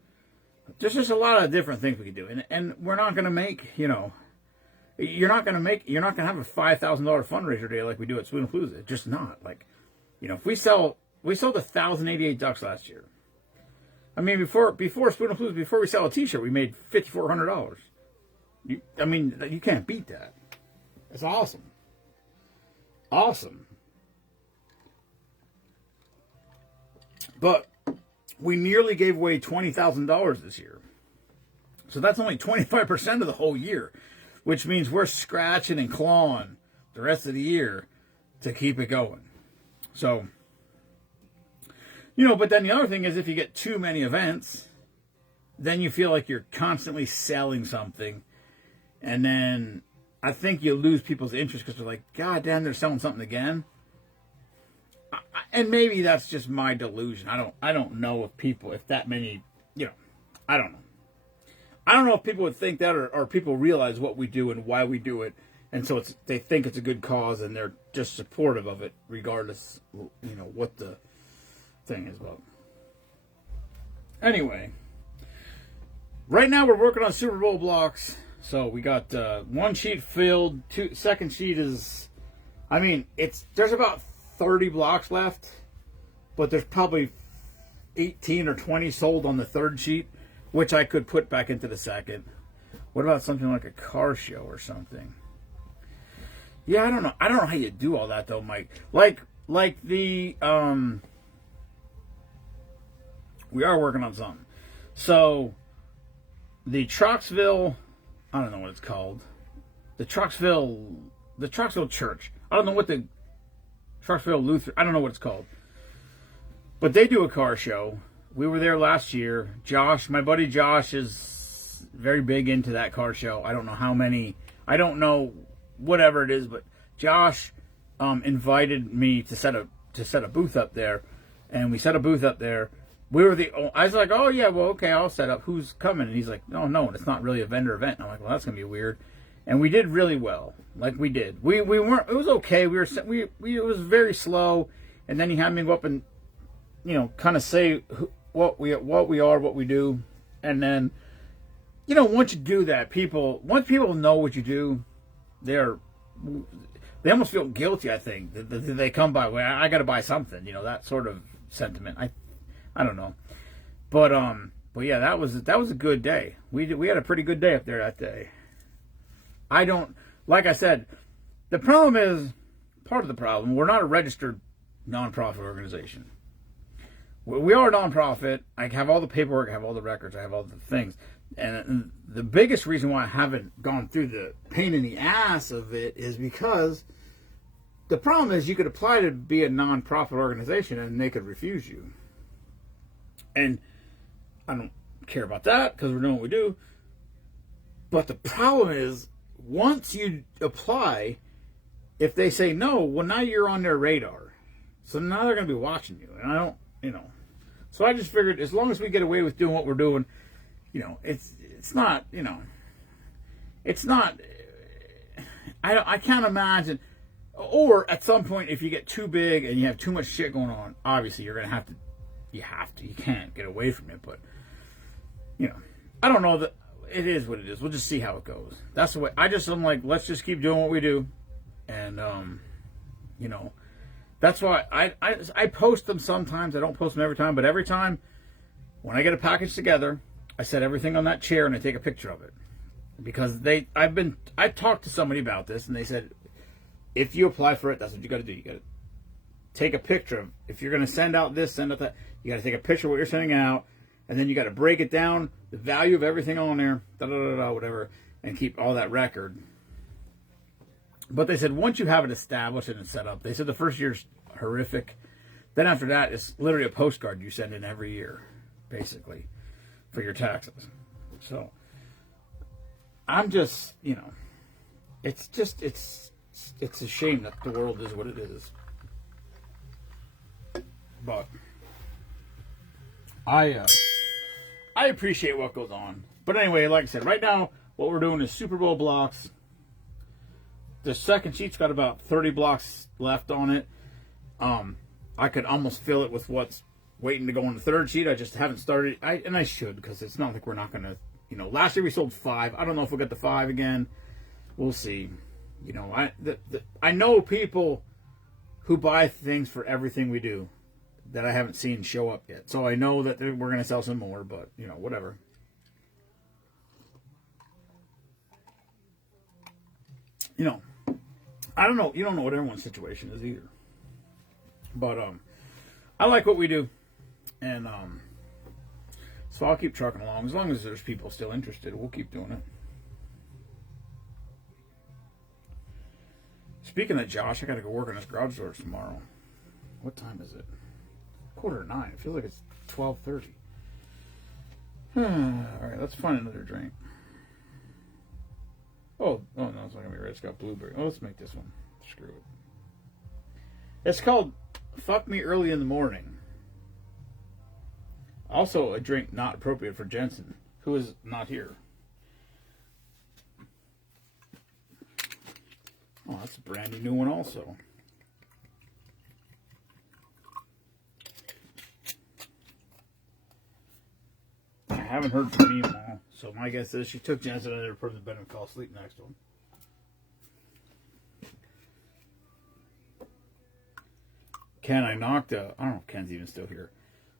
There's just a lot of different things we could do, and we're not going to make, you're not going to have a $5,000 fundraiser day like we do at Spoonapalooza. Just not. Like, if we sold 1,088 ducks last year. I mean, before Spoonapalooza, before we sell a T-shirt, we made $5,400. You can't beat that. It's awesome. Awesome. But we nearly gave away $20,000 this year. So that's only 25% of the whole year, which means we're scratching and clawing the rest of the year to keep it going. So, but then the other thing is if you get too many events, then you feel like you're constantly selling something. And then I think you lose people's interest because they're like, God damn, they're selling something again. And maybe that's just my delusion. I don't know if that many, I don't know. I don't know if people would think that or people realize what we do and why we do it. And so they think it's a good cause and they're just supportive of it regardless, what the thing is about. Anyway, right now we're working on Super Bowl blocks. So we got one sheet filled. Second sheet is, there's about 30 blocks left, but there's probably 18 or 20 sold on the third sheet, which I could put back into the second. What about something like a car show or something? Yeah, I don't know. I don't know how you do all that though, Mike. Like the we are working on something. So the Troxville, I don't know what it's called. The Troxville Church. I don't know what the Troxville Luther, I don't know what it's called. But they do a car show. We were there last year. Josh, my buddy Josh, is very big into that car show. I don't know how many, I don't know whatever it is, but Josh invited me to set a booth up there. And we set a booth up there. I was like, oh yeah, well, okay, I'll set up. Who's coming? And he's like, no, it's not really a vendor event. And I'm like, well, that's going to be weird. And we did really well. Like we did. We weren't, it was okay. It was very slow. And then he had me go up and, kind of say what we are, what we do. And then, once you do that, once people know what you do, they almost feel guilty, I think. They come by, well, I got to buy something, that sort of sentiment. I don't know. But yeah, that was a good day. We had a pretty good day up there that day. Like I said, the problem is, part of the problem, we're not a registered nonprofit organization. we are a nonprofit. I have all the paperwork, I have all the records, I have all the things. And the biggest reason why I haven't gone through the pain in the ass of it is because the problem is you could apply to be a nonprofit organization and they could refuse you. And I don't care about that because we're doing what we do. But the problem is once you apply, if they say no, well, now you're on their radar. So now they're going to be watching you. And I don't, So I just figured as long as we get away with doing what we're doing, it's not, it's not, I can't imagine. Or at some point, if you get too big and you have too much shit going on, obviously you're going to have to, you can't get away from it. But, I don't know that it is what it is. We'll just see how it goes. That's the way, I'm like, let's just keep doing what we do. And, that's why I post them sometimes. I don't post them every time, but every time when I get a package together, I set everything on that chair and I take a picture of it. Because I talked to somebody about this and they said, if you apply for it, that's what you got to do. You got to take a picture of, if you're going to send out this, send out that, you got to take a picture of what you're sending out, and then you got to break it down, the value of everything on there, whatever, and keep all that record. But they said once you have it established and set up, they said the first year's horrific. Then after that, it's literally a postcard you send in every year, basically, for your taxes. So I'm just, it's a shame that the world is what it is. But I appreciate what goes on. But anyway, like I said, right now what we're doing is Super Bowl blocks. The second sheet's got about 30 blocks left on it. I could almost fill it with what's waiting to go on the third sheet. I just haven't started. I should, because it's not like we're not going to, last year we sold 5. I don't know if we'll get the 5 again. We'll see. I know people who buy things for everything we do that I haven't seen show up yet. So I know that we're going to sell some more, but, whatever. I don't know. You don't know what everyone's situation is either. But I like what we do. And so I'll keep trucking along. As long as there's people still interested, we'll keep doing it. Speaking of Josh, I got to go work on his garage doors tomorrow. What time is it? 8:45. It feels like it's 12:30. All right, let's find another drink. Oh no, it's not going to be red. It's got blueberry. Oh, let's make this one. Screw it. It's called Fuck Me Early in the Morning. Also a drink not appropriate for Jensen, who is not here. Oh, that's a brandy new one also. I haven't heard from Mima, so my guess is she took Jensen and her put in the bed and fell asleep next to him. Ken, I don't know if Ken's even still here.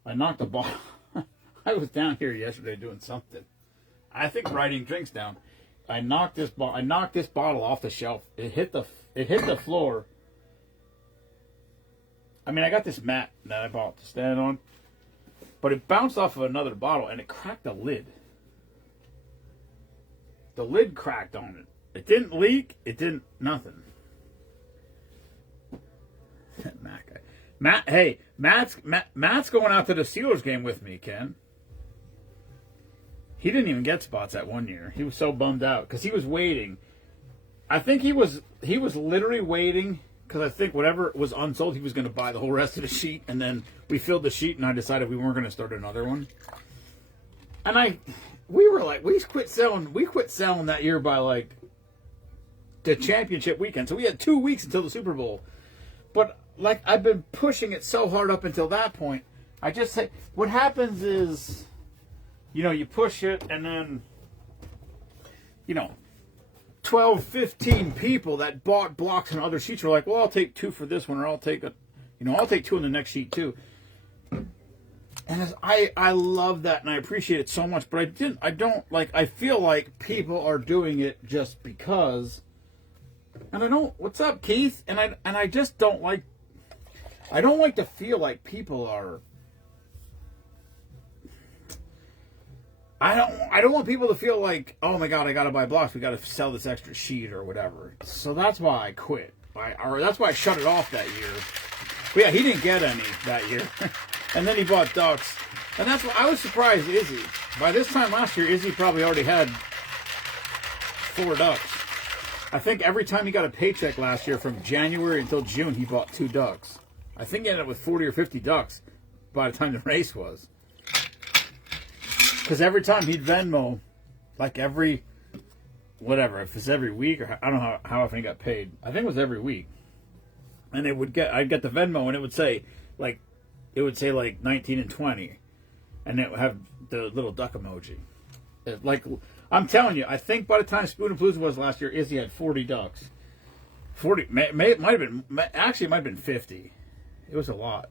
I knocked a bottle. I was down here yesterday doing something. I think writing drinks down. I knocked this bottle off the shelf. It hit the floor. I mean, I got this mat that I bought to stand on, but it bounced off of another bottle and it cracked the lid. The lid cracked on it. It didn't leak. It didn't nothing. Matt's going out to the Steelers game with me, Ken. He didn't even get spots that one year. He was so bummed out because he was waiting. I think he was literally waiting because I think whatever was unsold, he was going to buy the whole rest of the sheet, and then we filled the sheet, and I decided we weren't going to start another one. And we quit selling that year by like the championship weekend. So we had 2 weeks until the Super Bowl. But like I've been pushing it so hard up until that point. I just say what happens is, you push it and then, 12, 15 people that bought blocks and other sheets are like, well, I'll take 2 for this one, or I'll take I'll take 2 in the next sheet too. And I love that and I appreciate it so much, but I feel like people are doing it just because. And I don't. What's up, Keith? And I just don't like. I don't like to feel like people are I don't want people to feel like, oh my god, I gotta buy blocks. We gotta sell this extra sheet or whatever. So that's why I quit. Or that's why I shut it off that year. But yeah, he didn't get any that year. And then he bought ducks. And that's why I was surprised Izzy. By this time last year, Izzy probably already had 4 ducks. I think every time he got a paycheck last year from January until June, he bought 2 ducks. I think he ended up with 40 or 50 ducks by the time the race was. Because every time he'd Venmo, like every, whatever, if it's every week, or I don't know how often he got paid. I think it was every week. And I'd get the Venmo and it would say, like 19 and 20. And it would have the little duck emoji. Like, I'm telling you, I think by the time Spoonapalooza was last year, Izzy had 40 ducks. 40, it might have been, actually it might have been 50. It was a lot.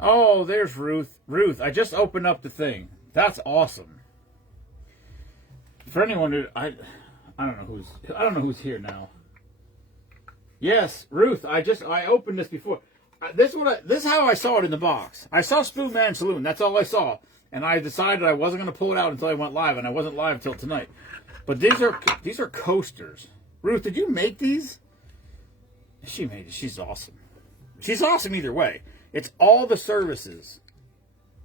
Oh, there's Ruth. Ruth, I just opened up the thing. That's awesome. For anyone who, I don't know who's here now. Yes, Ruth, I opened this before. This is how I saw it in the box. I saw Spoon Man Saloon. That's all I saw. And I decided I wasn't going to pull it out until I went live, and I wasn't live until tonight. But these are coasters. Ruth, did you make these? She made it. She's awesome. She's awesome either way. It's all the services.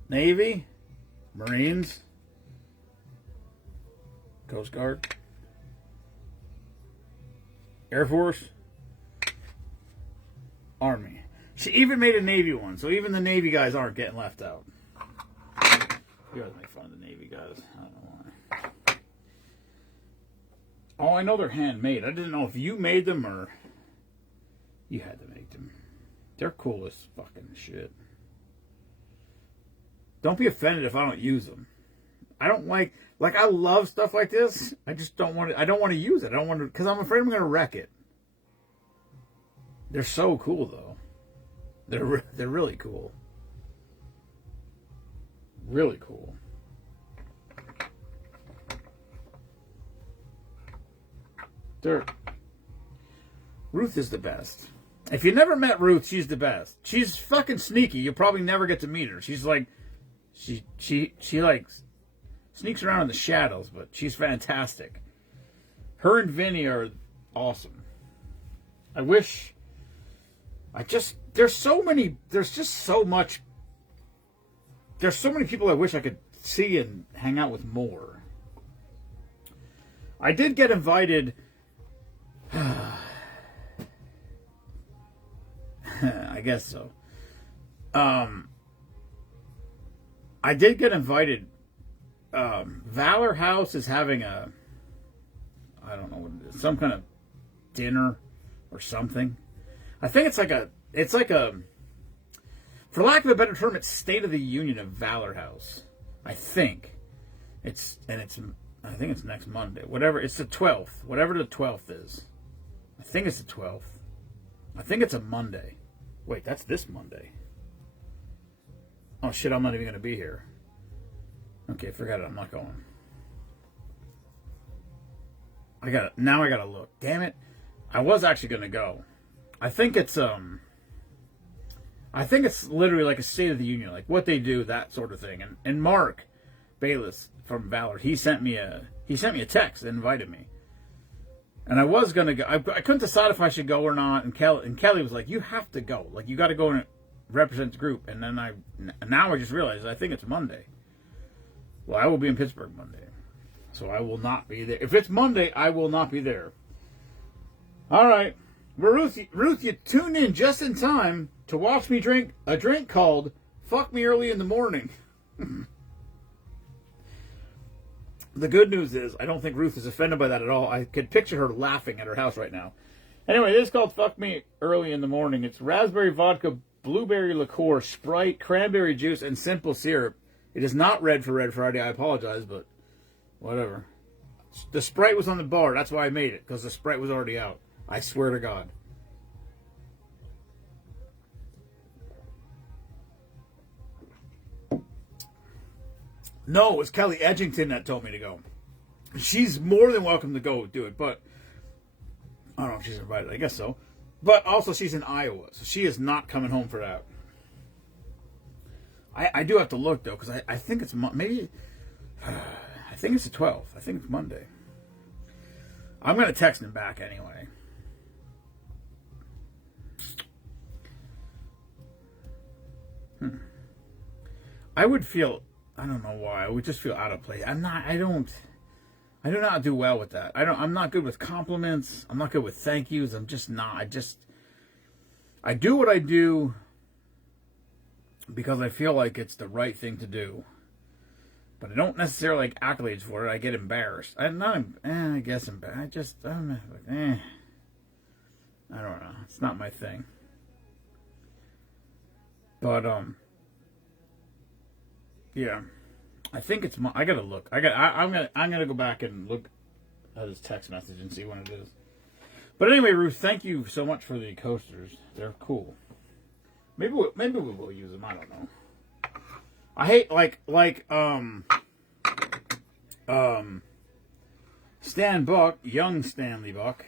Navy, Marines, Coast Guard, Air Force, Army. She even made a Navy one, so even the Navy guys aren't getting left out. You guys make fun of the Navy guys. I don't know why. Oh, I know they're handmade. I didn't know if you made them or you had to make them. They're cool as fucking shit. Don't be offended if I don't use them. I don't like I love stuff like this. I just don't want to. I don't want to use it. I don't want to because I'm afraid I'm going to wreck it. They're so cool though. They're really cool. Really cool. Ruth is the best. If you never met Ruth, she's the best. She's fucking sneaky. You'll probably never get to meet her. She's like, she like sneaks around in the shadows, but she's fantastic. Her and Vinny are awesome. There's so many people I wish I could see and hang out with more. I did get invited. I guess so. I did get invited. Valor House is having I don't know what it is, some kind of dinner or something. I think it's like a, for lack of a better term, it's State of the Union of Valor House. I think it's next Monday. Whatever, it's the 12th. Whatever the 12th is. I think it's the 12th. I think it's a Monday. Wait, that's this Monday. Oh shit, I'm not even going to be here. Okay, forget it. I'm not going. Now I gotta look. Damn it. I was actually going to go. I think it's literally like a State of the Union, like what they do, that sort of thing. And Mark Bayless from Valor, he sent me a text and invited me. And I was gonna go. I couldn't decide if I should go or not. And Kelly was like, "You have to go. Like you got to go and represent the group." And then now I just realized I think it's Monday. Well, I will be in Pittsburgh Monday, so I will not be there. If it's Monday, I will not be there. All right. Ruth, you tuned in just in time to watch me drink a drink called Fuck Me Early in the Morning. The good news is, I don't think Ruth is offended by that at all. I could picture her laughing at her house right now. Anyway, this is called Fuck Me Early in the Morning. It's raspberry vodka, blueberry liqueur, Sprite, cranberry juice, and simple syrup. It is not red for Red Friday. I apologize, but whatever. The Sprite was on the bar. That's why I made it, because the Sprite was already out. I swear to God. No, it was Kelly Edgington that told me to go. She's more than welcome to go do it, but I don't know if she's invited. I guess so. But also, she's in Iowa, so she is not coming home for that. I do have to look, though, because I think it's maybe... I think it's the 12th. I think it's Monday. I'm going to text him back anyway. I would feel, I don't know why, I would just feel out of place. I do not do well with that. I'm not good with compliments. I'm not good with thank yous. I'm just not. I do what I do because I feel like it's the right thing to do. But I don't necessarily like accolades for it. I get embarrassed. I guess embarrassed. I don't know. I don't know. It's not my thing. But, yeah. I think it's I gotta look. I'm gonna go back and look at his text message and see when it is. But anyway, Ruth, thank you so much for the coasters. They're cool. Maybe we will use them. I don't know. I hate Stan Buck, young Stanley Buck.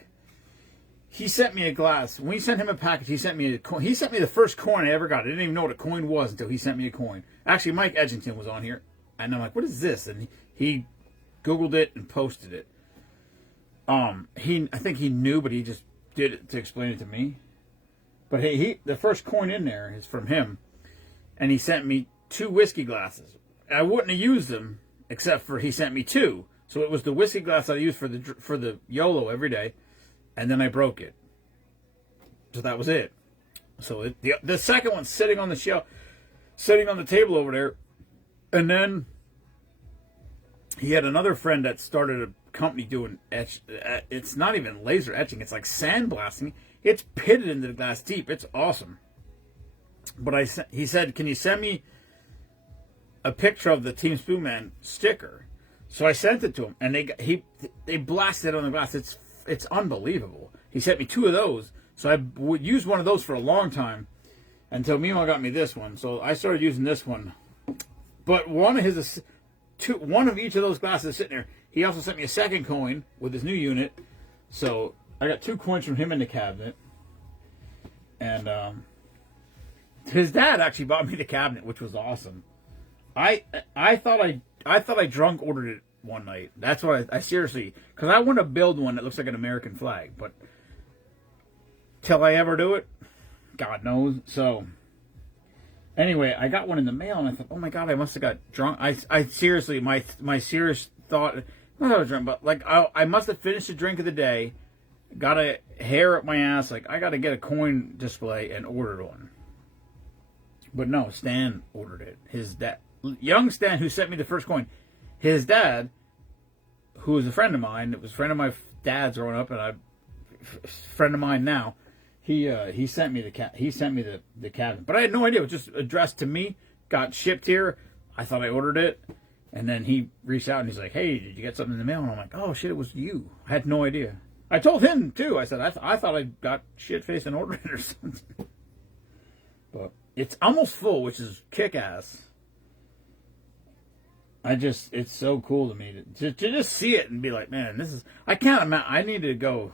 He sent me a glass. When we sent him a package, he sent me a coin. He sent me the first coin I ever got. I didn't even know what a coin was until he sent me a coin. Actually, Mike Edgington was on here, and I'm like, "What is this?" And he Googled it and posted it. I think he knew, but he just did it to explain it to me. But the first coin in there is from him, and he sent me 2 whiskey glasses. I wouldn't have used them except for he sent me 2. So it was the whiskey glass I used for the YOLO every day, and then I broke it. So that was it. So the second one's sitting on the shelf, sitting on the table over there, and then he had another friend that started a company doing etch. It's not even laser etching; it's like sandblasting. It's pitted into the glass deep. It's awesome. But he said, "Can you send me a picture of the Team Spoonman sticker?" So I sent it to him, and they blasted it on the glass. It's unbelievable. He sent me 2 of those, so I would use one of those for a long time until Mimo got me this one. So I started using this one. But one of each of those glasses is sitting there. He also sent me a second coin with his new unit. So I got 2 coins from him in the cabinet. And his dad actually bought me the cabinet, which was awesome. I thought I drunk ordered it one night. That's what I seriously, because I want to build one that looks like an American flag, but till I ever do it, God knows. So anyway, I got one in the mail, and I thought, oh my God, I must have got drunk. I seriously, my serious thought, not that I was drunk, but like I must have finished the drink of the day, got a hair up my ass, like I got to get a coin display and ordered one. But no, Stan ordered it. His dad, young Stan, who sent me the first coin, his dad, who was a friend of mine, it was a friend of my dad's growing up, and a friend of mine now. He sent me the cabinet, but I had no idea. It was just addressed to me. Got shipped here. I thought I ordered it, and then he reached out and he's like, "Hey, did you get something in the mail?" And I'm like, "Oh shit, it was you." I had no idea. I told him too. I said I thought I got shit faced and ordered it or something. But it's almost full, which is kick ass. It's so cool to me to just see it and be like, man, this is, I can't imagine, I need to go,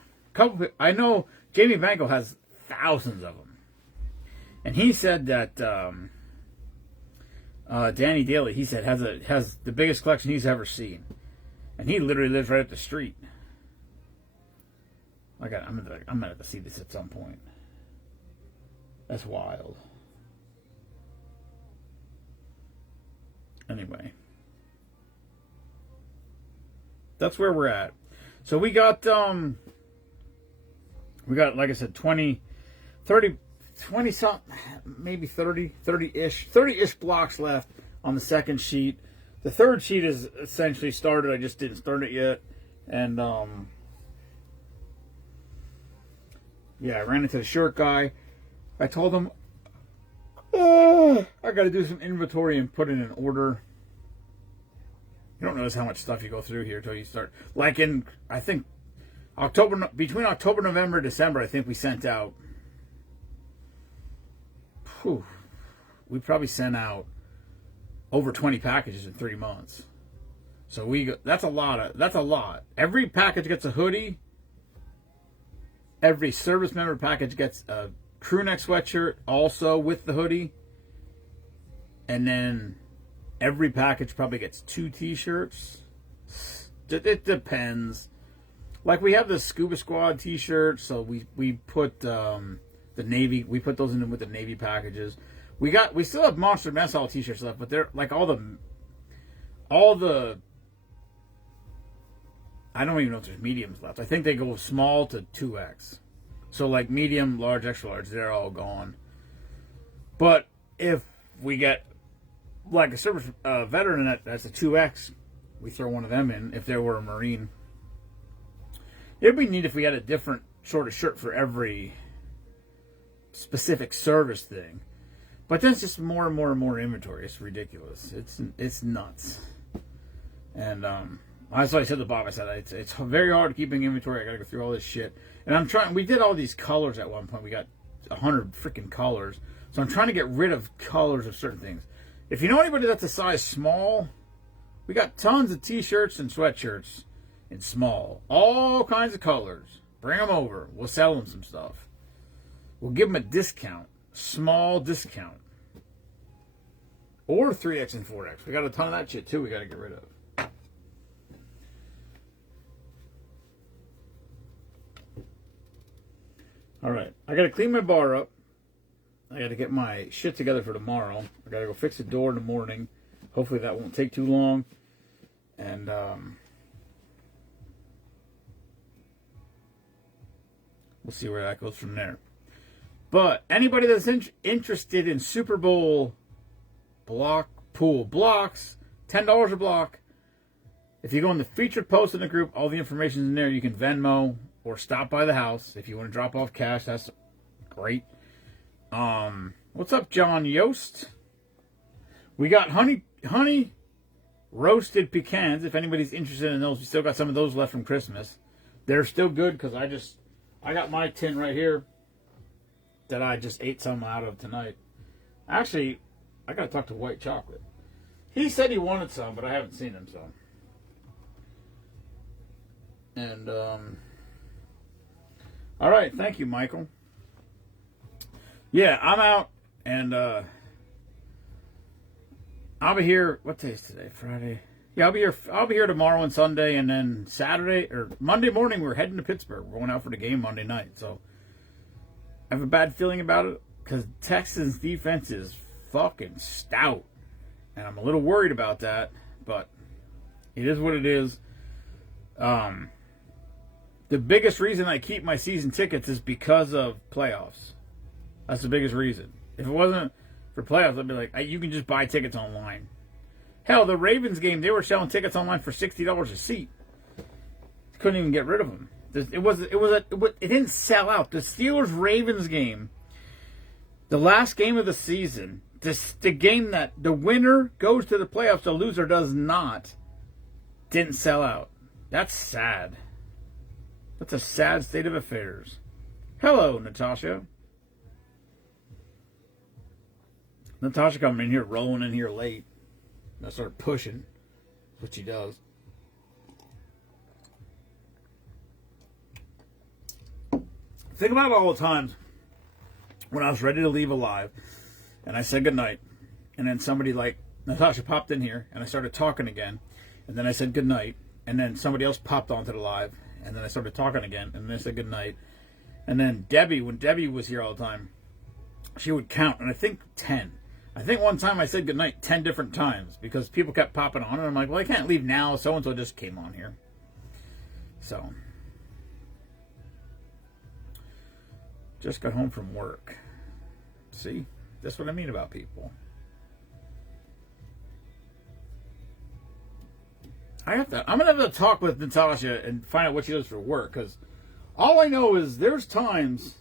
I know Jamie Banco has thousands of them. And he said that, Danny Daly, he said, has the biggest collection he's ever seen. And he literally lives right up the street. I'm gonna have to see this at some point. That's wild. Anyway. That's where we're at. So we got, like I said, 20 something, maybe 30-ish blocks left on the second sheet. The third sheet is essentially started. I just didn't start it yet. And, yeah, I ran into the shirt guy. I told him, I got to do some inventory and put in an order. You don't notice how much stuff you go through here until you start. Like in, I think, between October, November, December, I think we sent out, we probably sent out over 20 packages in 3 months. So that's a lot. Every package gets a hoodie. Every service member package gets a crew neck sweatshirt also with the hoodie. And then every package probably gets 2 t-shirts, It depends. Like we have the Scuba Squad T-shirts, so we put the Navy. We put those in with the Navy packages. We still have Monster Mess Hall T-shirts left, but they're like all the. I don't even know if there's mediums left. I think they go small to 2X. So like medium, large, extra large, they're all gone. But if we get like a service veteran that's a 2X, we throw one of them in if there were a Marine. It'd be neat if we had a different sort of shirt for every specific service thing. But that's just more and more and more inventory. It's ridiculous. It's nuts. And that's why I said to Bob, I said it's very hard keeping inventory. I gotta go through all this shit. And I'm trying. We did all these colors at one point. We got 100 freaking colors. So I'm trying to get rid of colors of certain things. If you know anybody that's a size small, we got tons of t-shirts and sweatshirts in small. All kinds of colors. Bring them over. We'll sell them some stuff. We'll give them a discount. Small discount. Or 3X and 4X. We got a ton of that shit too we got to get rid of. Alright. I got to clean my bar up. I got to get my shit together for tomorrow. I got to go fix the door in the morning. Hopefully that won't take too long. And we'll see where that goes from there. But anybody that's interested in Super Bowl block pool blocks, $10 a block. If you go in the featured post in the group, all the information is in there. You can Venmo or stop by the house. If you want to drop off cash, that's great. What's up, John Yost? We got honey roasted pecans. If anybody's interested in those, we still got some of those left from Christmas. They're still good because I got my tin right here that I just ate some out of tonight. Actually, I got to talk to White Chocolate. He said he wanted some, but I haven't seen him, so. And, all right, thank you, Michael. Yeah, I'm out, and I'll be here. What day is today? Friday. Yeah, I'll be here tomorrow and Sunday, and then Saturday or Monday morning we're heading to Pittsburgh. We're going out for the game Monday night. So I have a bad feeling about it because Texans defense is fucking stout, and I'm a little worried about that. But it is what it is. The biggest reason I keep my season tickets is because of playoffs. That's the biggest reason. If it wasn't for playoffs, I'd be like, you can just buy tickets online. Hell, the Ravens game, they were selling tickets online for $60 a seat. Couldn't even get rid of them. It didn't sell out. The Steelers-Ravens game, the last game of the season, the game that the winner goes to the playoffs, the loser does not, didn't sell out. That's sad. That's a sad state of affairs. Hello, Natasha. Natasha coming in here, rolling in here late. I started pushing. That's what she does. Think about all the times when I was ready to leave alive and I said goodnight. And then somebody like Natasha popped in here and I started talking again. And then I said goodnight. And then somebody else popped onto the live. And then I started talking again. And then I said goodnight. And then Debbie, when Debbie was here all the time, she would count. And I think 10. I think one time I said goodnight 10 different times because people kept popping on, and I'm like, well, I can't leave now. So-and-so just came on here. So, just got home from work. See? That's what I mean about people. I'm going to have to talk with Natasha and find out what she does for work, because all I know is there's times...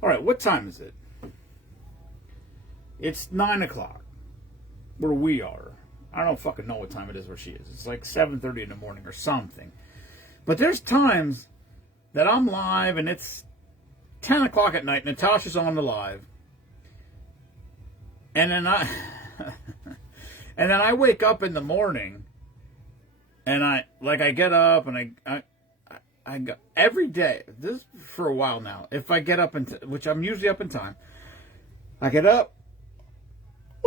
All right, what time is it? It's 9 o'clock where we are. I don't fucking know what time it is where she is. It's like 7:30 in the morning or something. But there's times that I'm live and it's 10 o'clock at night. Natasha's on the live. And then I wake up in the morning and I get up and I go every day. This is for a while now. If I get up which I'm usually up in time, I get up.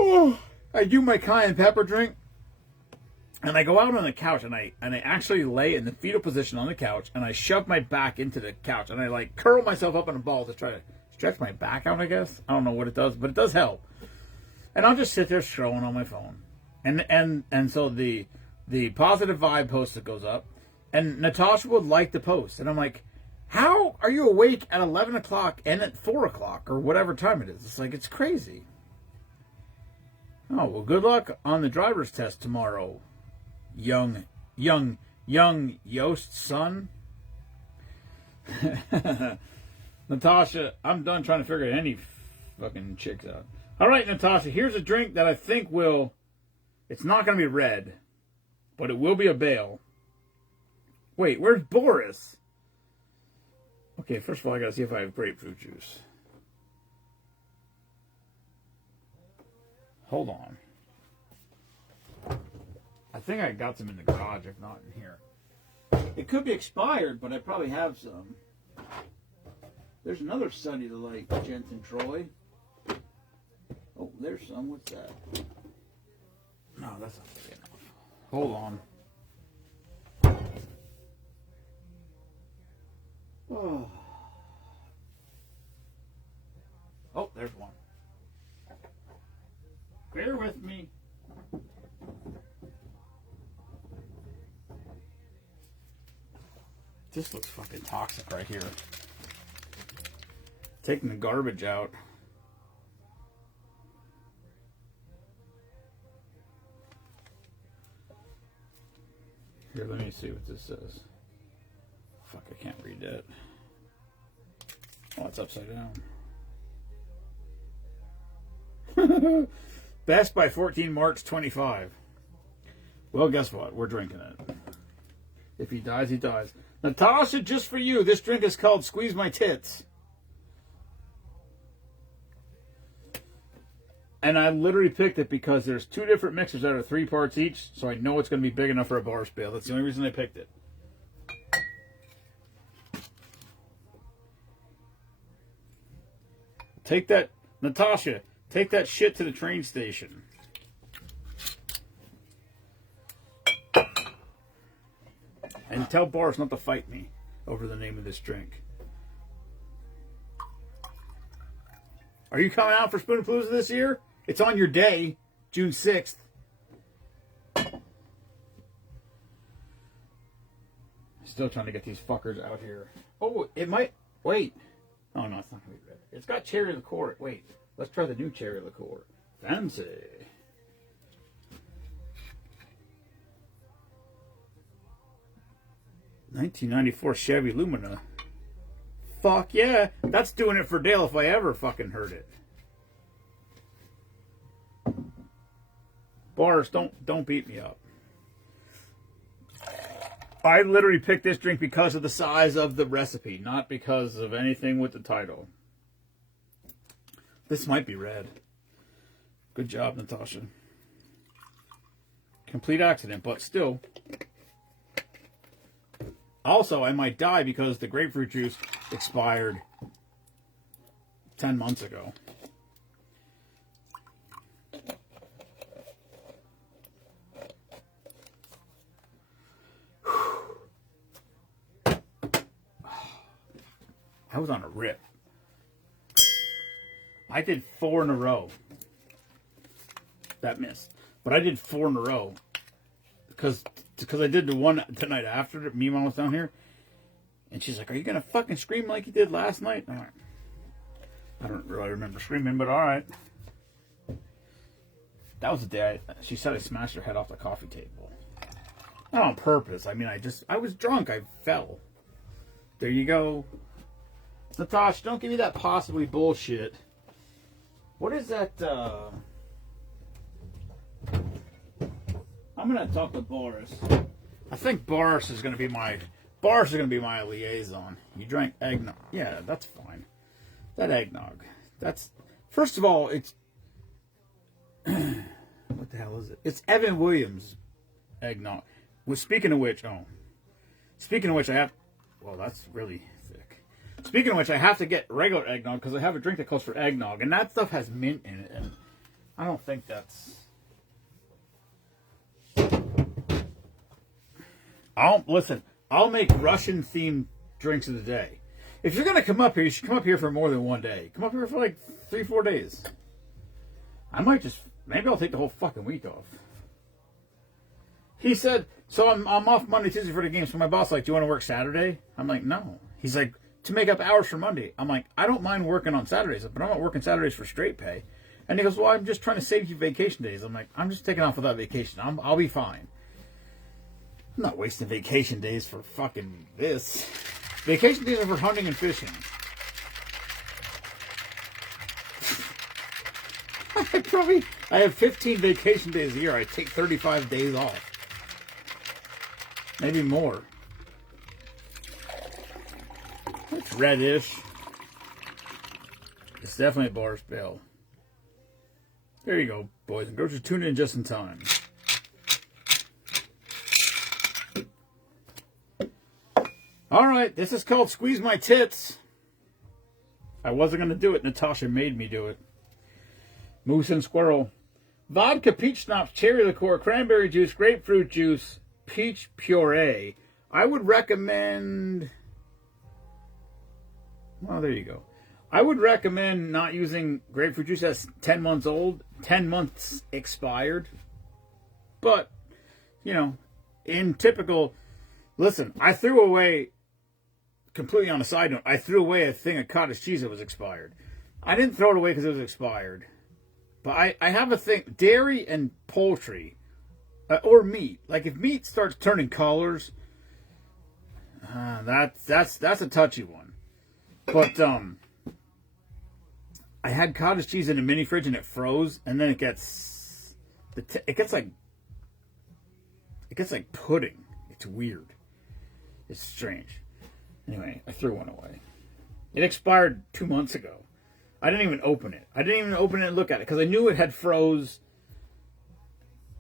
Oh, I do my cayenne pepper drink. And I go out on the couch and I actually lay in the fetal position on the couch and I shove my back into the couch and I like curl myself up in a ball to try to stretch my back out, I guess. I don't know what it does, but it does help. And I'll just sit there scrolling on my phone. And so the positive vibe post that goes up, and Natasha would like the post. And I'm like, how are you awake at 11 o'clock and at 4 o'clock or whatever time it is? It's like, it's crazy. Oh, well, good luck on the driver's test tomorrow, young Yost's son. Natasha, I'm done trying to figure any fucking chicks out. All right, Natasha, here's a drink that I think will... It's not going to be red, but it will be a bale. Wait, where's Boris? Okay, first of all, I got to see if I have grapefruit juice. Hold on. I think I got some in the garage, if not in here. It could be expired, but I probably have some. There's another Sunny Delight Jensen Troy. Oh, there's some. What's that? No, that's not big enough. Hold on. Oh, there's one. Bear with me. This looks fucking toxic right here. Taking the garbage out. Here, let me see what this says. Fuck, I can't read that. Oh, it's upside down. Best by 14 March 25. Well, guess what? We're drinking it. If he dies, he dies. Natasha, just for you, this drink is called Squeeze My Tits. And I literally picked it because there's 2 different mixers that are 3 parts each, so I know it's going to be big enough for a bar spill. That's the only reason I picked it. Take that, Natasha, take that shit to the train station. And tell Boris not to fight me over the name of this drink. Are you coming out for Spoonapalooza this year? It's on your day, June 6th. Still trying to get these fuckers out here. Oh, it might... Wait. Oh, no, it's not going to be red. It's got cherry liqueur. Wait, let's try the new cherry liqueur. Fancy. $1994 Chevy Lumina. Fuck yeah. That's doing it for Dale if I ever fucking heard it. Boris, don't beat me up. I literally picked this drink because of the size of the recipe, not because of anything with the title. This might be red. Good job, Natasha. Complete accident, but still. Also, I might die because the grapefruit juice expired 10 months ago. I was on a rip. I did 4 in a row. That missed. But I did 4 in a row. Because I did the one the night after. Me mom was down here. And she's like, are you going to fucking scream like you did last night? All right. I don't really remember screaming, but all right. That was the day she said I smashed her head off the coffee table. Not on purpose. I mean, I was drunk. I fell. There you go. Natasha, don't give me that possibly bullshit. What is that, I'm going to talk to Boris. I think Boris is going to be my liaison. You drank eggnog. Yeah, that's fine. That eggnog. That's, first of all, it's, what the hell is it? It's Evan Williams eggnog. Well, speaking of which, I have, well, that's really thick. Speaking of which, I have to get regular eggnog because I have a drink that calls for eggnog, and that stuff has mint in it, and I don't think that's... I'll make Russian themed drinks of the day. If you're gonna come up here, you should come up here for more than one day. Come up here for like 3-4 days. I might maybe I'll take the whole fucking week off. He said, so I'm off Monday, Tuesday for the game. So my boss like, do you want to work Saturday? I'm like, no. He's like, to make up hours for Monday. I'm like, I don't mind working on Saturdays, but I'm not working Saturdays for straight pay. And he goes, well, I'm just trying to save you vacation days. I'm like, I'm just taking off without vacation. I'll be fine. I'm not wasting vacation days for fucking this. Vacation days are for hunting and fishing. I have 15 vacation days a year. I take 35 days off. Maybe more. It's reddish. It's definitely a Boris Bale. There you go, boys and girls. Just tune in just in time. All right, this is called Squeeze My Tits. I wasn't going to do it. Natasha made me do it. Moose and Squirrel. Vodka, peach schnapps, cherry liqueur, cranberry juice, grapefruit juice, peach puree. I would recommend... Well, there you go. I would recommend not using grapefruit juice that's 10 months old, 10 months expired. But, you know, in typical... Listen, I threw away... Completely on a side note, I threw away a thing of cottage cheese that was expired. I didn't throw it away because it was expired. But I have a thing, dairy and poultry, or meat. Like if meat starts turning colors, that's a touchy one. But I had cottage cheese in a mini fridge and it froze, and then it gets like pudding. It's weird. It's strange. Anyway, I threw one away. It expired 2 months ago. I didn't even open it. I didn't even open it and look at it because I knew it had froze.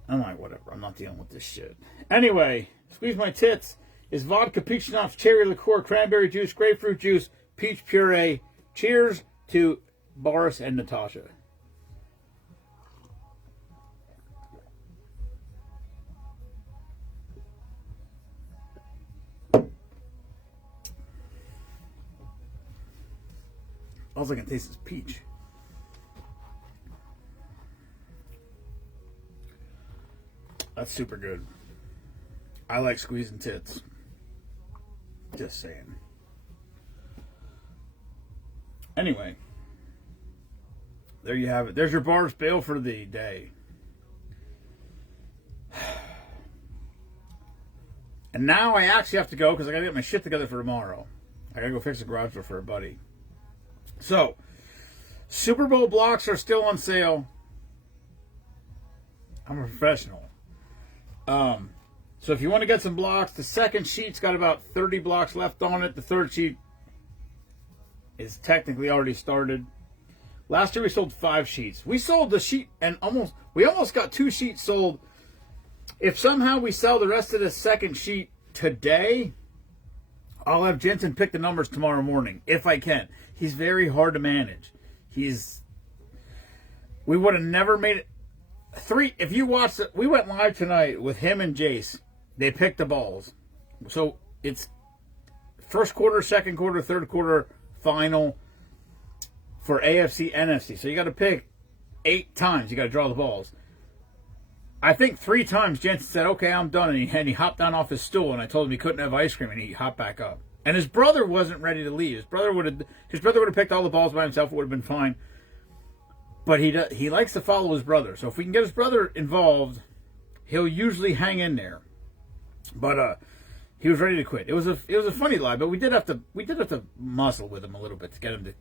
I'm like, whatever. I'm not dealing with this shit. Anyway, Squeeze My Tits is vodka, peach schnapps, cherry liqueur, cranberry juice, grapefruit juice, peach puree. Cheers to Boris and Natasha. All I can taste is peach. That's super good. I like squeezing tits. Just saying. Anyway, there you have it. There's your Boris Bale for the day. And now I actually have to go because I got to get my shit together for tomorrow. I got to go fix the garage door for a buddy. So, Super Bowl blocks are still on sale. I'm a professional. So if you want to get some blocks, the second sheet's got about 30 blocks left on it. The third sheet is technically already started. Last year we sold 5 sheets. We sold the sheet and we almost got 2 sheets sold. If somehow we sell the rest of the second sheet today, I'll have Jensen pick the numbers tomorrow morning, if I can. He's very hard to manage. We would have never made it. If you watched it, we went live tonight with him and Jace. They picked the balls. So it's first quarter, second quarter, third quarter, final for AFC, NFC. So you got to pick 8 times. You got to draw the balls. I think 3 times Jensen said, okay, I'm done. And he hopped down off his stool, and I told him he couldn't have ice cream, and he hopped back up. And his brother wasn't ready to leave. His brother would have picked all the balls by himself. It would have been fine. But he likes to follow his brother. So if we can get his brother involved, he'll usually hang in there. But he was ready to quit. It was a funny live, but we did have to muscle with him a little bit to get him to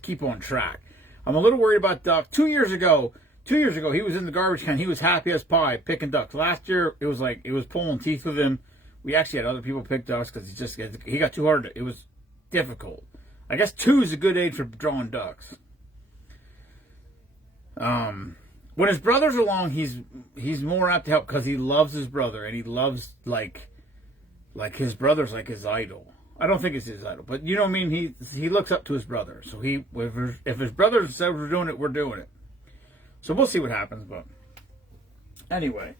keep on track. I'm a little worried about Duck. 2 years ago, he was in the garbage can. He was happy as pie picking ducks. Last year, it was pulling teeth with him. We actually had other people pick ducks because he got too hard. It was difficult. I guess 2 is a good age for drawing ducks. When his brother's along, he's more apt to help because he loves his brother and he loves like his brother's like his idol. I don't think it's his idol, but you know what I mean. He looks up to his brother. So if his brother says we're doing it, we're doing it. So we'll see what happens. But anyway,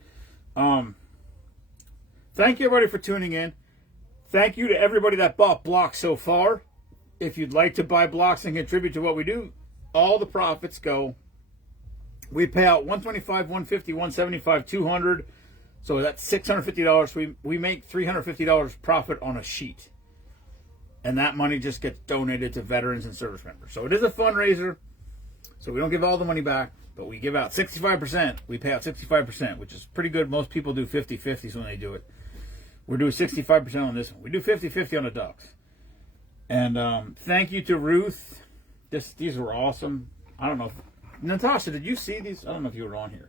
thank you everybody for tuning in. Thank you to everybody that bought blocks so far. If you'd like to buy blocks and contribute to what we do, all the profits go. We pay out $125, $150, $175, $200. So that's $650. We make $350 profit on a sheet. And that money just gets donated to veterans and service members. So it is a fundraiser. So we don't give all the money back, but we give out 65%. We pay out 65%, which is pretty good. Most people do 50-50s when they do it. We're doing 65% on this one. We do 50-50 on the ducks. And thank you to Ruth. These were awesome. I don't know. Natasha, did you see these? I don't know if you were on here.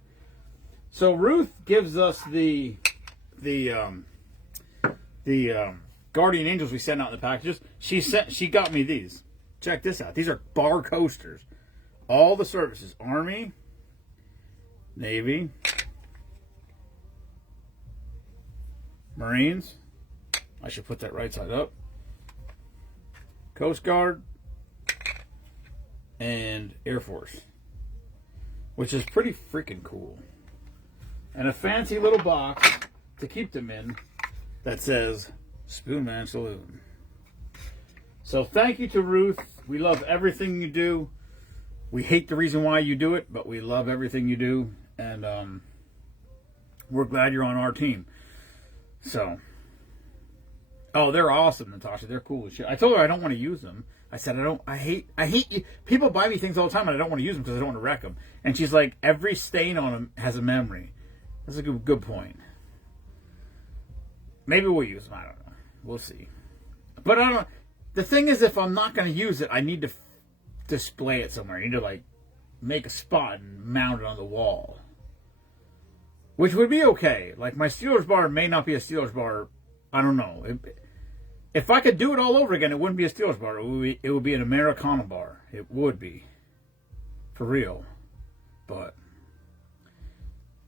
So Ruth gives us the Guardian Angels we sent out in the packages. She got me these. Check this out. These are bar coasters. All the services: Army, Navy, Marines. I should put that right side up. Coast Guard and Air Force, which is pretty freaking cool. And a fancy little box to keep them in that says Spoonman Saloon. So thank you to Ruth. We love everything you do. We hate the reason why you do it, but we love everything you do. And we're glad you're on our team. So, oh, they're awesome, Natasha. They're cool as shit. I told her I don't want to use them. I said, I hate you. People buy me things all the time and I don't want to use them because I don't want to wreck them. And she's like, every stain on them has a memory. That's a good point. Maybe we'll use them. I don't know. We'll see. But I don't. The thing is, if I'm not going to use it, I need to display it somewhere. I need to like make a spot and mount it on the wall, which would be okay. Like my Steelers bar may not be a Steelers bar. I don't know. If I could do it all over again, it wouldn't be a Steelers bar. It would be an Americana bar. It would be, for real. But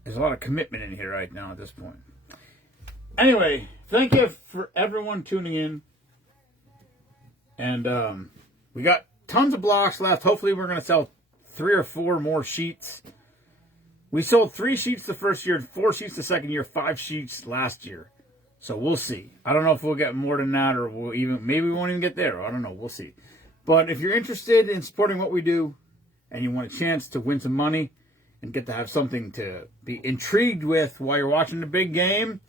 there's a lot of commitment in here right now at this point. Anyway, thank you for everyone tuning in. And we got tons of blocks left. Hopefully we're going to sell 3 or 4 more sheets. We sold 3 sheets the first year, 4 sheets the second year, 5 sheets last year. So we'll see. I don't know if we'll get more than that, or maybe we won't even get there. I don't know. We'll see. But if you're interested in supporting what we do and you want a chance to win some money and get to have something to be intrigued with while you're watching the big game,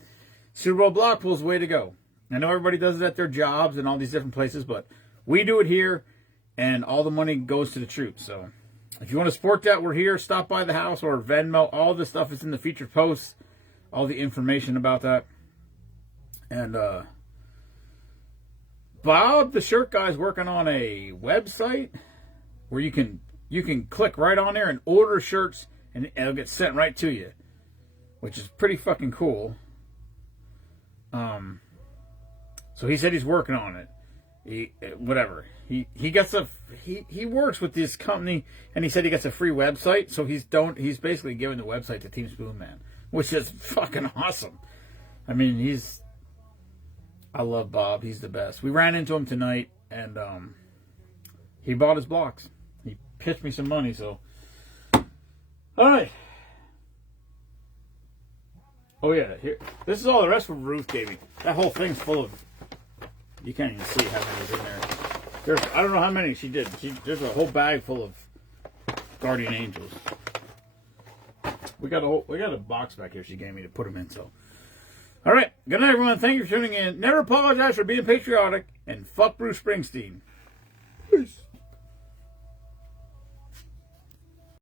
Super Bowl block pool's the way to go. I know everybody does it at their jobs and all these different places, but we do it here, and all the money goes to the troops. So if you want to support that, we're here. Stop by the house or Venmo. All this stuff is in the featured posts, all the information about that. And Bob, the shirt guy, is working on a website where you can click right on there and order shirts, and it'll get sent right to you, which is pretty fucking cool. So he said he's working on it. He works with this company, and he said he gets a free website. So he's basically giving the website to Team Spoonman, which is fucking awesome. I mean, I love Bob. He's the best. We ran into him tonight, and he bought his blocks. He pitched me some money, so. All right. Oh, yeah. Here. This is all the rest of Ruth gave me. That whole thing's full of. You can't even see how many's in there. I don't know how many she did. There's a whole bag full of Guardian Angels. We got a box back here she gave me to put them in, so. All right. Good night, everyone. Thank you for tuning in. Never apologize for being patriotic. And fuck Bruce Springsteen. Peace.